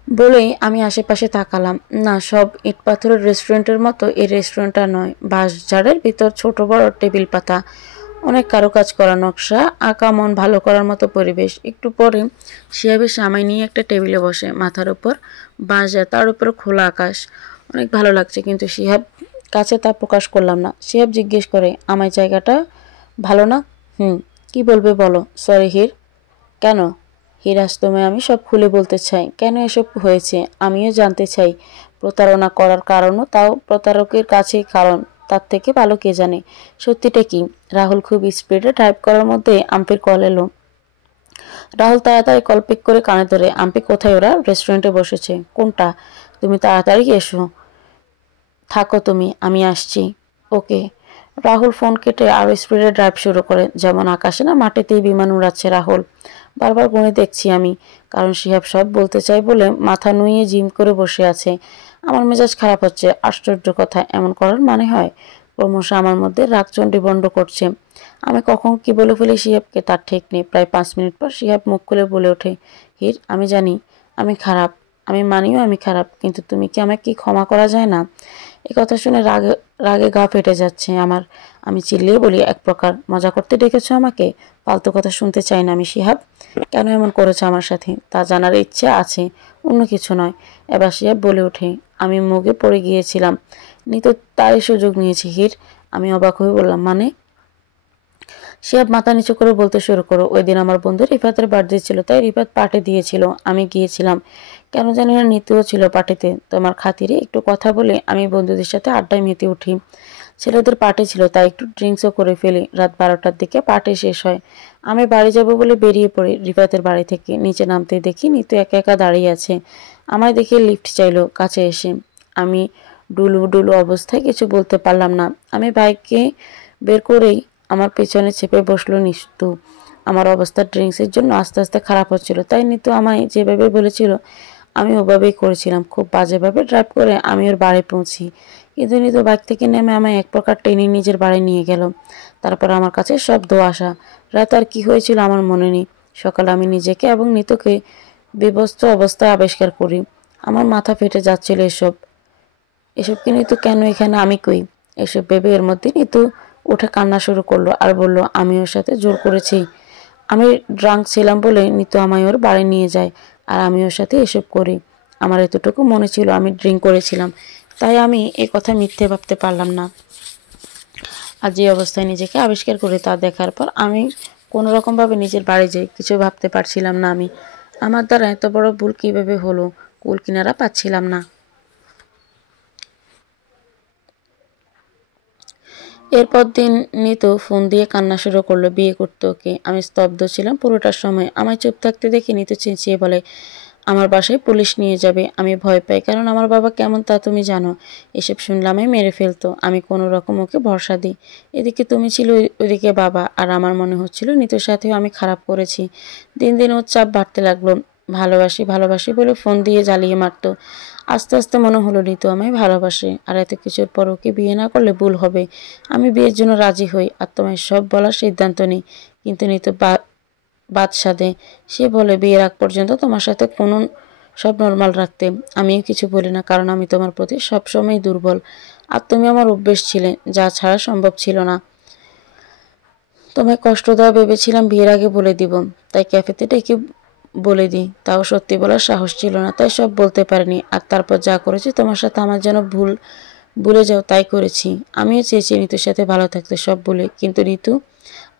বলেই আমি আশেপাশে তাকালাম। না, সব ইট পাথরের রেস্টুরেন্টের মতো এই রেস্টুরেন্টটা নয়। বাঁশঝাড়ের ভিতর ছোট বড় টেবিল পাতা, অনেক কারুকাজ করা নকশা আঁকা, মন ভালো করার মতো পরিবেশ। একটু পরে শিহাবের সামাই নিয়ে একটা টেবিলে বসে, মাথার উপর বাঁশঝাড়, তার উপর খোলা আকাশ। অনেক ভালো লাগছে, কিন্তু শিহাব কাছে তা প্রকাশ করলাম না। শিহাব জিজ্ঞেস করে, আমার জায়গাটা ভালো না? কি বলবে বলো। সরি হির। কেন? হিরাজ, তোমায় আমি সব খুলে বলতে চাই, কেন এসব হয়েছে। আমিও জানতে চাই প্রতারণা করার কারণও, তাও প্রতারকের কাছেই কারণ, তার থেকে ভালো কে জানে। সত্যিটা কি? রাহুল খুব স্পিডে ড্রাইভ করার মধ্যে আম্পির কল এলো। রাহুল তাড়াতাড়ি কল পিক করে কানে ধরে, আম্পি কোথায়? ওরা রেস্টুরেন্টে বসেছে। কোনটা? তুমি তাড়াতাড়ি এসো। থাকো তুমি, আমি আসছি। ওকে। রাহুল ফোন কেটে আরও স্পিডে ড্রাইভ শুরু করে, যেমন আকাশে না মাটিতেই বিমান উড়াচ্ছে রাহুল। বারবার গুনে দেখছি আমি, কারণ শিহাব সব বলতে চাই বলে মাথা নুইয়ে জিম করে বসে আছে। আমার মেজাজ খারাপ হচ্ছে। আশ্চর্য কথা, এমন করার মানে হয়? ক্রমশ আমার মধ্যে রাগ চণ্ডীবণ্ড করছে। আমি কখন কি বলে ফেলি শিহাবকে তার ঠিক নেই। প্রায় 5 মিনিট পর শিহাব মুখ খুলে বলে ওঠে, হির, আমি জানি আমি খারাপ, আমি মানিও আমি খারাপ, কিন্তু তুমি কি আমাকে কি ক্ষমা করা যায় না? এই কথা শুনে রাগে রাগে গা ফেটে যাচ্ছে আমার। আমি চিল্লিয়ে বলি, এক প্রকার মজা করতে ডেকেছো আমাকে? ফালতু কথা শুনতে চাই না আমি। শিহাব কেন এমন করেছো আমার সাথে তা জানার ইচ্ছে আছে, অন্য কিছু নয়। এবার শিহাব বলে ওঠে, আমি মুগে পড়ে গিয়েছিলাম, নিতো তারই সুযোগ নিয়েছি। হির, আমি অবাক হয়ে বললাম, মানে? শিহাব মাথা নিচু করে বলতে শুরু করো, ওই দিন আমার বন্ধু রিফাতের বার্থডে ছিল, তাই রিফাত পার্টি দিয়েছিল, আমি গিয়েছিলাম। কেন জানি না নিতুও ছিল পার্টিতে। তোমার খাতিরে একটু কথা বলে আমি বন্ধুদের সাথে আড্ডায় মেতে উঠি। ছেলেদের পার্টি ছিল, তাই একটু ড্রিঙ্কসও করে ফেলি। রাত 12টার দিকে পার্টি শেষ হয়। আমি বাড়ি যাব বলে বেরিয়ে পড়ি রিফাতের বাড়ি থেকে। নিচে নামতে দেখি নিতু একা একা দাঁড়িয়ে আছে। আমায় দেখে লিফট চাইলো কাছে এসে। আমি ডুলু ডুলু অবস্থায় কিছু বলতে পারলাম না। আমি বাইককে বের করেই আমার পেছনে চেপে বসলো নিতু। আমার অবস্থা ড্রিঙ্কসের জন্য আস্তে আস্তে খারাপ হচ্ছিল, তাই নিতু আমায় যেভাবে বলেছিল আমি ওভাবেই করেছিলাম। খুব বাজেভাবে ড্রাইভ করে আমি ওর বাড়ি পৌঁছি, কিন্তু নিতু বাইক থেকে নেমে আমায় এক প্রকার টেনে নিজের বাড়ি নিয়ে গেল। তারপর আমার কাছে সব দোয়াশা। রাত আর কি হয়েছিল আমার মনে নেই। সকালে আমি নিজেকে এবং নিতুকে বিবস্ত্র অবস্থায় আবিষ্কার করি। আমার মাথা ফেটে যাচ্ছিল এসব এসব কি নিতু কেন এখানে, আমি কই? এসব ভেবে এর মধ্যে নিতু উঠে কান্না শুরু করলো আর বলল, আমি ওর সাথে জোর করেছি। আমি ড্রাঙ্ক ছিলাম বলে নিতু আমায় ওর বাড়ি নিয়ে যায়, আর আমি ওর সাথে এসব করি। আমার এতটুকু মনে ছিল আমি ড্রিঙ্ক করেছিলাম, তাই আমি এ কথা মিথ্যে ভাবতে পারলাম না। আর যে অবস্থায় নিজেকে আবিষ্কার করে তা দেখার পর আমি কোনো রকমভাবে নিজের বাড়ি যাই। কিছু ভাবতে পারছিলাম না আমি। আমার দ্বারা এত বড় ভুল কীভাবে হলো? কুল কিনারা পাচ্ছিলাম না। এরপর দিন নিতু ফোন দিয়ে কান্না শুরু করলো, বিয়ে করতে ওকে। আমি স্তব্ধ ছিলাম পুরোটার সময়। আমায় চুপ থাকতে দেখে নিতু চেঁচিয়ে বলে, আমার বাসায় পুলিশ নিয়ে যাবে। আমি ভয় পাই, কারণ আমার বাবা কেমন তা তুমি জানো। এসব শুনলে আমায় মেরে ফেলতো। আমি কোনো রকম ওকে ভরসা দিই। এদিকে তুমি ছিল, ওইদিকে বাবা। আর আমার মনে হচ্ছিল নিতুর সাথেও আমি খারাপ করেছি। দিন দিন ওর চাপ বাড়তে লাগলো। ভালোবাসি ভালোবাসি বলে ফোন দিয়ে জ্বালিয়ে মারতো। আস্তে আস্তে মনে হলো নিতু আমায় ভালোবাসে, আর এত কিছুর পর ওকে বিয়ে না করলে ভুল হবে। আমি বিয়ের জন্য রাজি হই আর তোমায় সব বলার সিদ্ধান্ত নিই। কিন্তু নিতু বাদ সাধে। সে বলে, বিয়ের আগ পর্যন্ত তোমার সাথে কোনো সব নর্মাল রাখতে। আমিও কিছু বলি না, কারণ আমি তোমার প্রতি সবসময় দুর্বল, আর তুমি আমার অভ্যেস ছিলে, যা ছাড়া সম্ভব ছিল না। তোমায় কষ্ট দেওয়া ভেবেছিলাম বিয়ের আগে বলে দিব, তাই ক্যাফেতে ডেকে বলে দিই। তাও সত্যি বলার সাহস ছিল না, তাই সব বলতে পারিনি। আর তারপর যা করেছি তোমার সাথে আমার যেন ভুলে যাও তাই করেছি। আমিও চেয়েছি নিতুর সাথে ভালো থাকতে সব ভুলে। কিন্তু নিতু,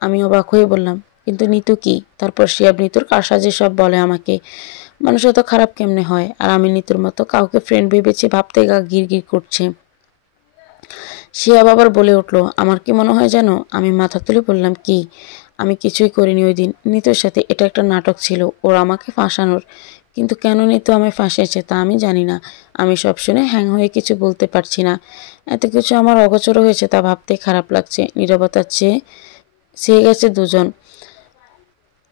আমি অবাক হয়ে বললাম, কিন্তু নিতু কি? তারপর শিয়াব নিতুর কারসাজি সব বলে আমাকে। মানুষ এত খারাপ কেমনে হয়? আর আমি নিতুর মতো কাউকে ফ্রেন্ড ভেবেছি ভাবতে গা গির গির করছে। শিয়াব আবার বলে উঠল, আমার কি মনে হয় জানো? আমি মাথা তুলে বললাম, কি? আমি কিছুই করিনি ওই দিন নিতুর সাথে। এটা একটা নাটক ছিল ওর আমাকে ফাঁসানোর। কিন্তু কেন নিতু আমায় ফাঁসিয়েছে তা আমি জানি না। আমি সব শুনে হ্যাং হয়ে কিছু বলতে পারছি না। এত কিছু আমার অগোচর হয়েছে তা ভাবতে খারাপ লাগছে। নীরবতার চেয়ে গেছে দুজন।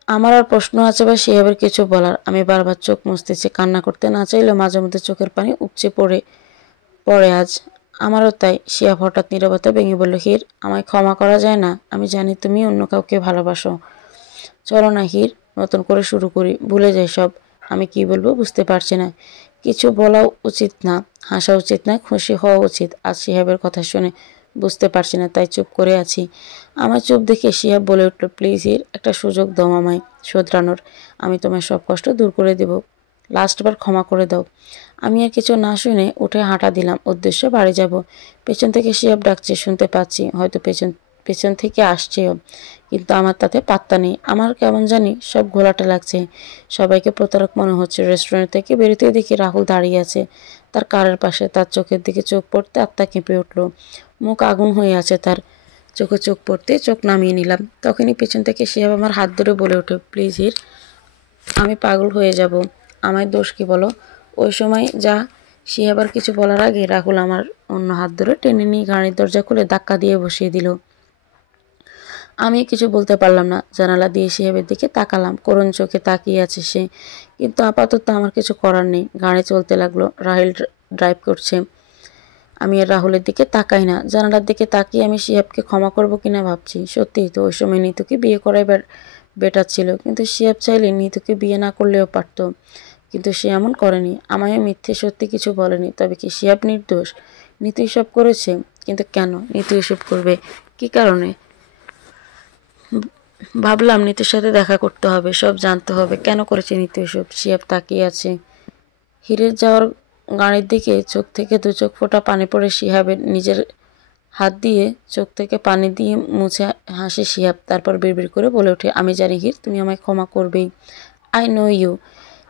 আমার আর প্রশ্ন আছে বা শিহাবের কিছু বলার। আমি বারবার চোখ মুছতেছি, কান্না করতে না চাইলেও মাঝে মধ্যে চোখের পানি উপচে পড়ে পড়ে আজ। আমারও তাই। শিহাব হঠাৎ নীরবতা ভেঙে বলল, হির, আমায় ক্ষমা করা যায় না? আমি জানি তুমি অন্য কাউকে ভালোবাসো। চলো না হির, নতুন করে শুরু করি, ভুলে যাই সব। আমি কি বলবো বুঝতে পারছি না। কিছু বলা উচিত না, হাসা উচিত না, খুশি হওয়া উচিত। আজ শিহাবের কথা শুনে বুঝতে পারছি না, তাই চুপ করে আছি। আমার চুপ দেখে শিহাব বলে উঠল, প্লিজ হির, একটা সুযোগ দাও আমায় শোধরানোর। আমি তোমার সব কষ্ট দূর করে দেব। লাস্টবার ক্ষমা করে দাও। আমি আর কিছু না শুনে উঠে হাঁটা দিলাম, উদ্দেশ্য বাড়ি যাব। পেছন থেকে শিহাব ডাকছে, শুনতে পাচ্ছি, হয়তো পেছন থেকে আসছেও, কিন্তু আমার তাতে পাত্তা নেই। আমার কেমন জানি সব ঘোলাটে লাগছে। সবাইকে প্রতারক মনে হচ্ছে। রেস্টুরেন্ট থেকে বেরোতে দেখি রাহুল দাঁড়িয়ে আছে তার কারের পাশে। তার চোখের দিকে চোখ পড়তে আত্মা কেঁপে উঠল। মুখ আগুন হয়ে আছে তার। চোখে চোখ পড়তে চোখ নামিয়ে নিলাম। তখনই পেছন থেকে শিহাব আমার হাত ধরে বলে ওঠে, প্লিজ হির, আমি পাগল হয়ে যাব। আমায় দোষ কি বলো? ওই সময় যা। শিহাব আর কিছু বলার আগে রাহুল আমার অন্য হাত ধরে টেনে নিয়ে গাড়ির দরজা খুলে ধাক্কা দিয়ে বসিয়ে দিল। আমি কিছু বলতে পারলাম না। জানালা দিয়ে শিহাবের দিকে তাকালাম। করুণ চোখে তাকিয়ে আছে সে, কিন্তু আপাতত আমার কিছু করার নেই। গাড়ি চলতে লাগলো। ড্রাইভ করছে। আমি আর রাহুলের দিকে তাকাই না। জানালার দিকে তাকিয়ে আমি শিহাবকে ক্ষমা করব কিনা ভাবছি। সত্যিই তো ওই সময় নিতুকে বিয়ে করাই বেটার ছিল, কিন্তু শিহাব চাইলে নিতুকে বিয়ে না করলেও পারত, কিন্তু সে এমন করেনি। আমায় মিথ্যে সত্যি কিছু বলেনি। তবে কি শিহাব নির্দোষ? নিতু এসব করেছে, কিন্তু কেন নিতু এসব করবে? কি কারণে? ভাবলাম নিতুর সাথে দেখা করতে হবে, সব জানতে হবে কেন করেছে নিতু এসব। শিহাব তাকিয়ে আছে হিরের যাওয়ার গাড়ির দিকে। চোখ থেকে দু চোখ ফোঁটা পানি পড়ে শিহাবের নিজের হাত দিয়ে চোখ থেকে পানি দিয়ে মুছে হাসে শিহাব। তারপর বিড়বিড় করে বলে ওঠে, আমি জানি হির তুমি আমায় ক্ষমা করবেই। I know you.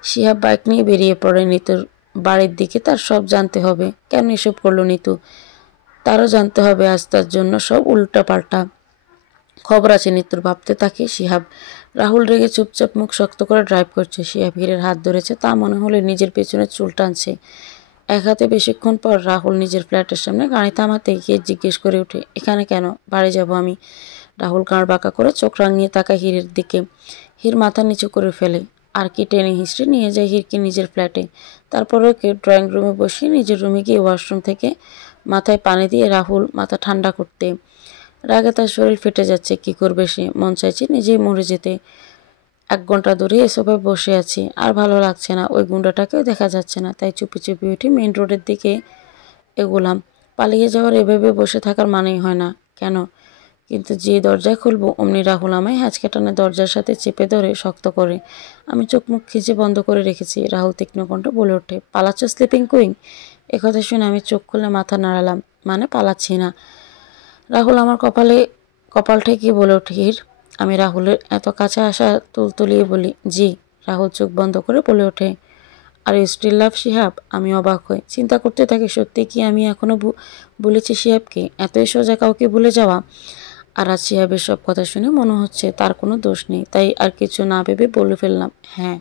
Shihab bike নিয়ে বেরিয়ে পড়ে নিতুর বাড়ির দিকে। তার সব জানতে হবে, কেন এসব করলো নিতু। তারও জানতে হবে আজ তার জন্য সব উল্টাপাল্টা খবর আছে নিতুর। ভাবতে থাকে শিহাব। রাহুল রেগে চুপচাপ মুখ শক্ত করে ড্রাইভ করছে। শিহাব হিরের হাত ধরেছে, তা মনে হলে নিজের পেছনে চুল টানছে এক হাতে। বেশিক্ষণ পর রাহুল নিজের ফ্ল্যাটের সামনে গাড়ি থামাতে গিয়ে জিজ্ঞেস করে ওঠে, এখানে কেন? বাড়ি যাব আমি। রাহুল গাঁড় বাঁকা করে চোখ রাঙিয়ে তাকায় হিরের দিকে। হির মাথা নিচু করে ফেলে। আর কি টেনে হিস্ট্রি নিয়ে যায় হিরকে নিজের ফ্ল্যাটে। তারপর ওকে ড্রয়িং রুমে বসিয়ে নিজের রুমে গিয়ে ওয়াশরুম থেকে মাথায় পানি দিয়ে রাহুল মাথা ঠান্ডা করতে। রাগে তার শরীর ফেটে যাচ্ছে। কি করবে সে? মন চাইছে নিজেই মরে যেতে। 1 ঘন্টা ধরে এসবে বসে আছি, আর ভালো লাগছে না। ওই গুন্ডাটাকেও দেখা যাচ্ছে না, তাই চুপি চুপি উঠে মেইন রোডের দিকে এগোলাম। পালিয়ে যাওয়ার এভাবে বসে থাকার মানেই হয় না। কেন? কিন্তু যে দরজায় খুলবো অমনি রাহুল আমায় হ্যাঁচকা টানে দরজার সাথে চেপে ধরে শক্ত করে। আমি চোখ মুখ খিচে বন্ধ করে রেখেছি। রাহুল তীক্ষ্ণ কণ্ঠ বলে ওঠে, পালাচ্ছ স্লিপিং কুইন? একথা শুনে আমি চোখ খুলে মাথা নাড়ালাম। মানে পালাচ্ছি না। রাহুল আমার কপাল ঠেকিয়ে বলে ওঠে, হির। আমি রাহুলের এত কাছে আসা তুলতুলিয়ে বলি, জি। রাহুল চোখ বন্ধ করে বলে ওঠে, are you still love Shihab? আমি অবাক হই। চিন্তা করতে থাকি, সত্যি কি আমি এখনো বলেছি শিহাবকে? এতই সোজা কাউকে ভুলে যাওয়া? আর আজ শিহাবের সব কথা শুনে মনে হচ্ছে তার কোনো দোষ নেই। তাই আর কিছু না ভেবে বলে ফেললাম, হ্যাঁ।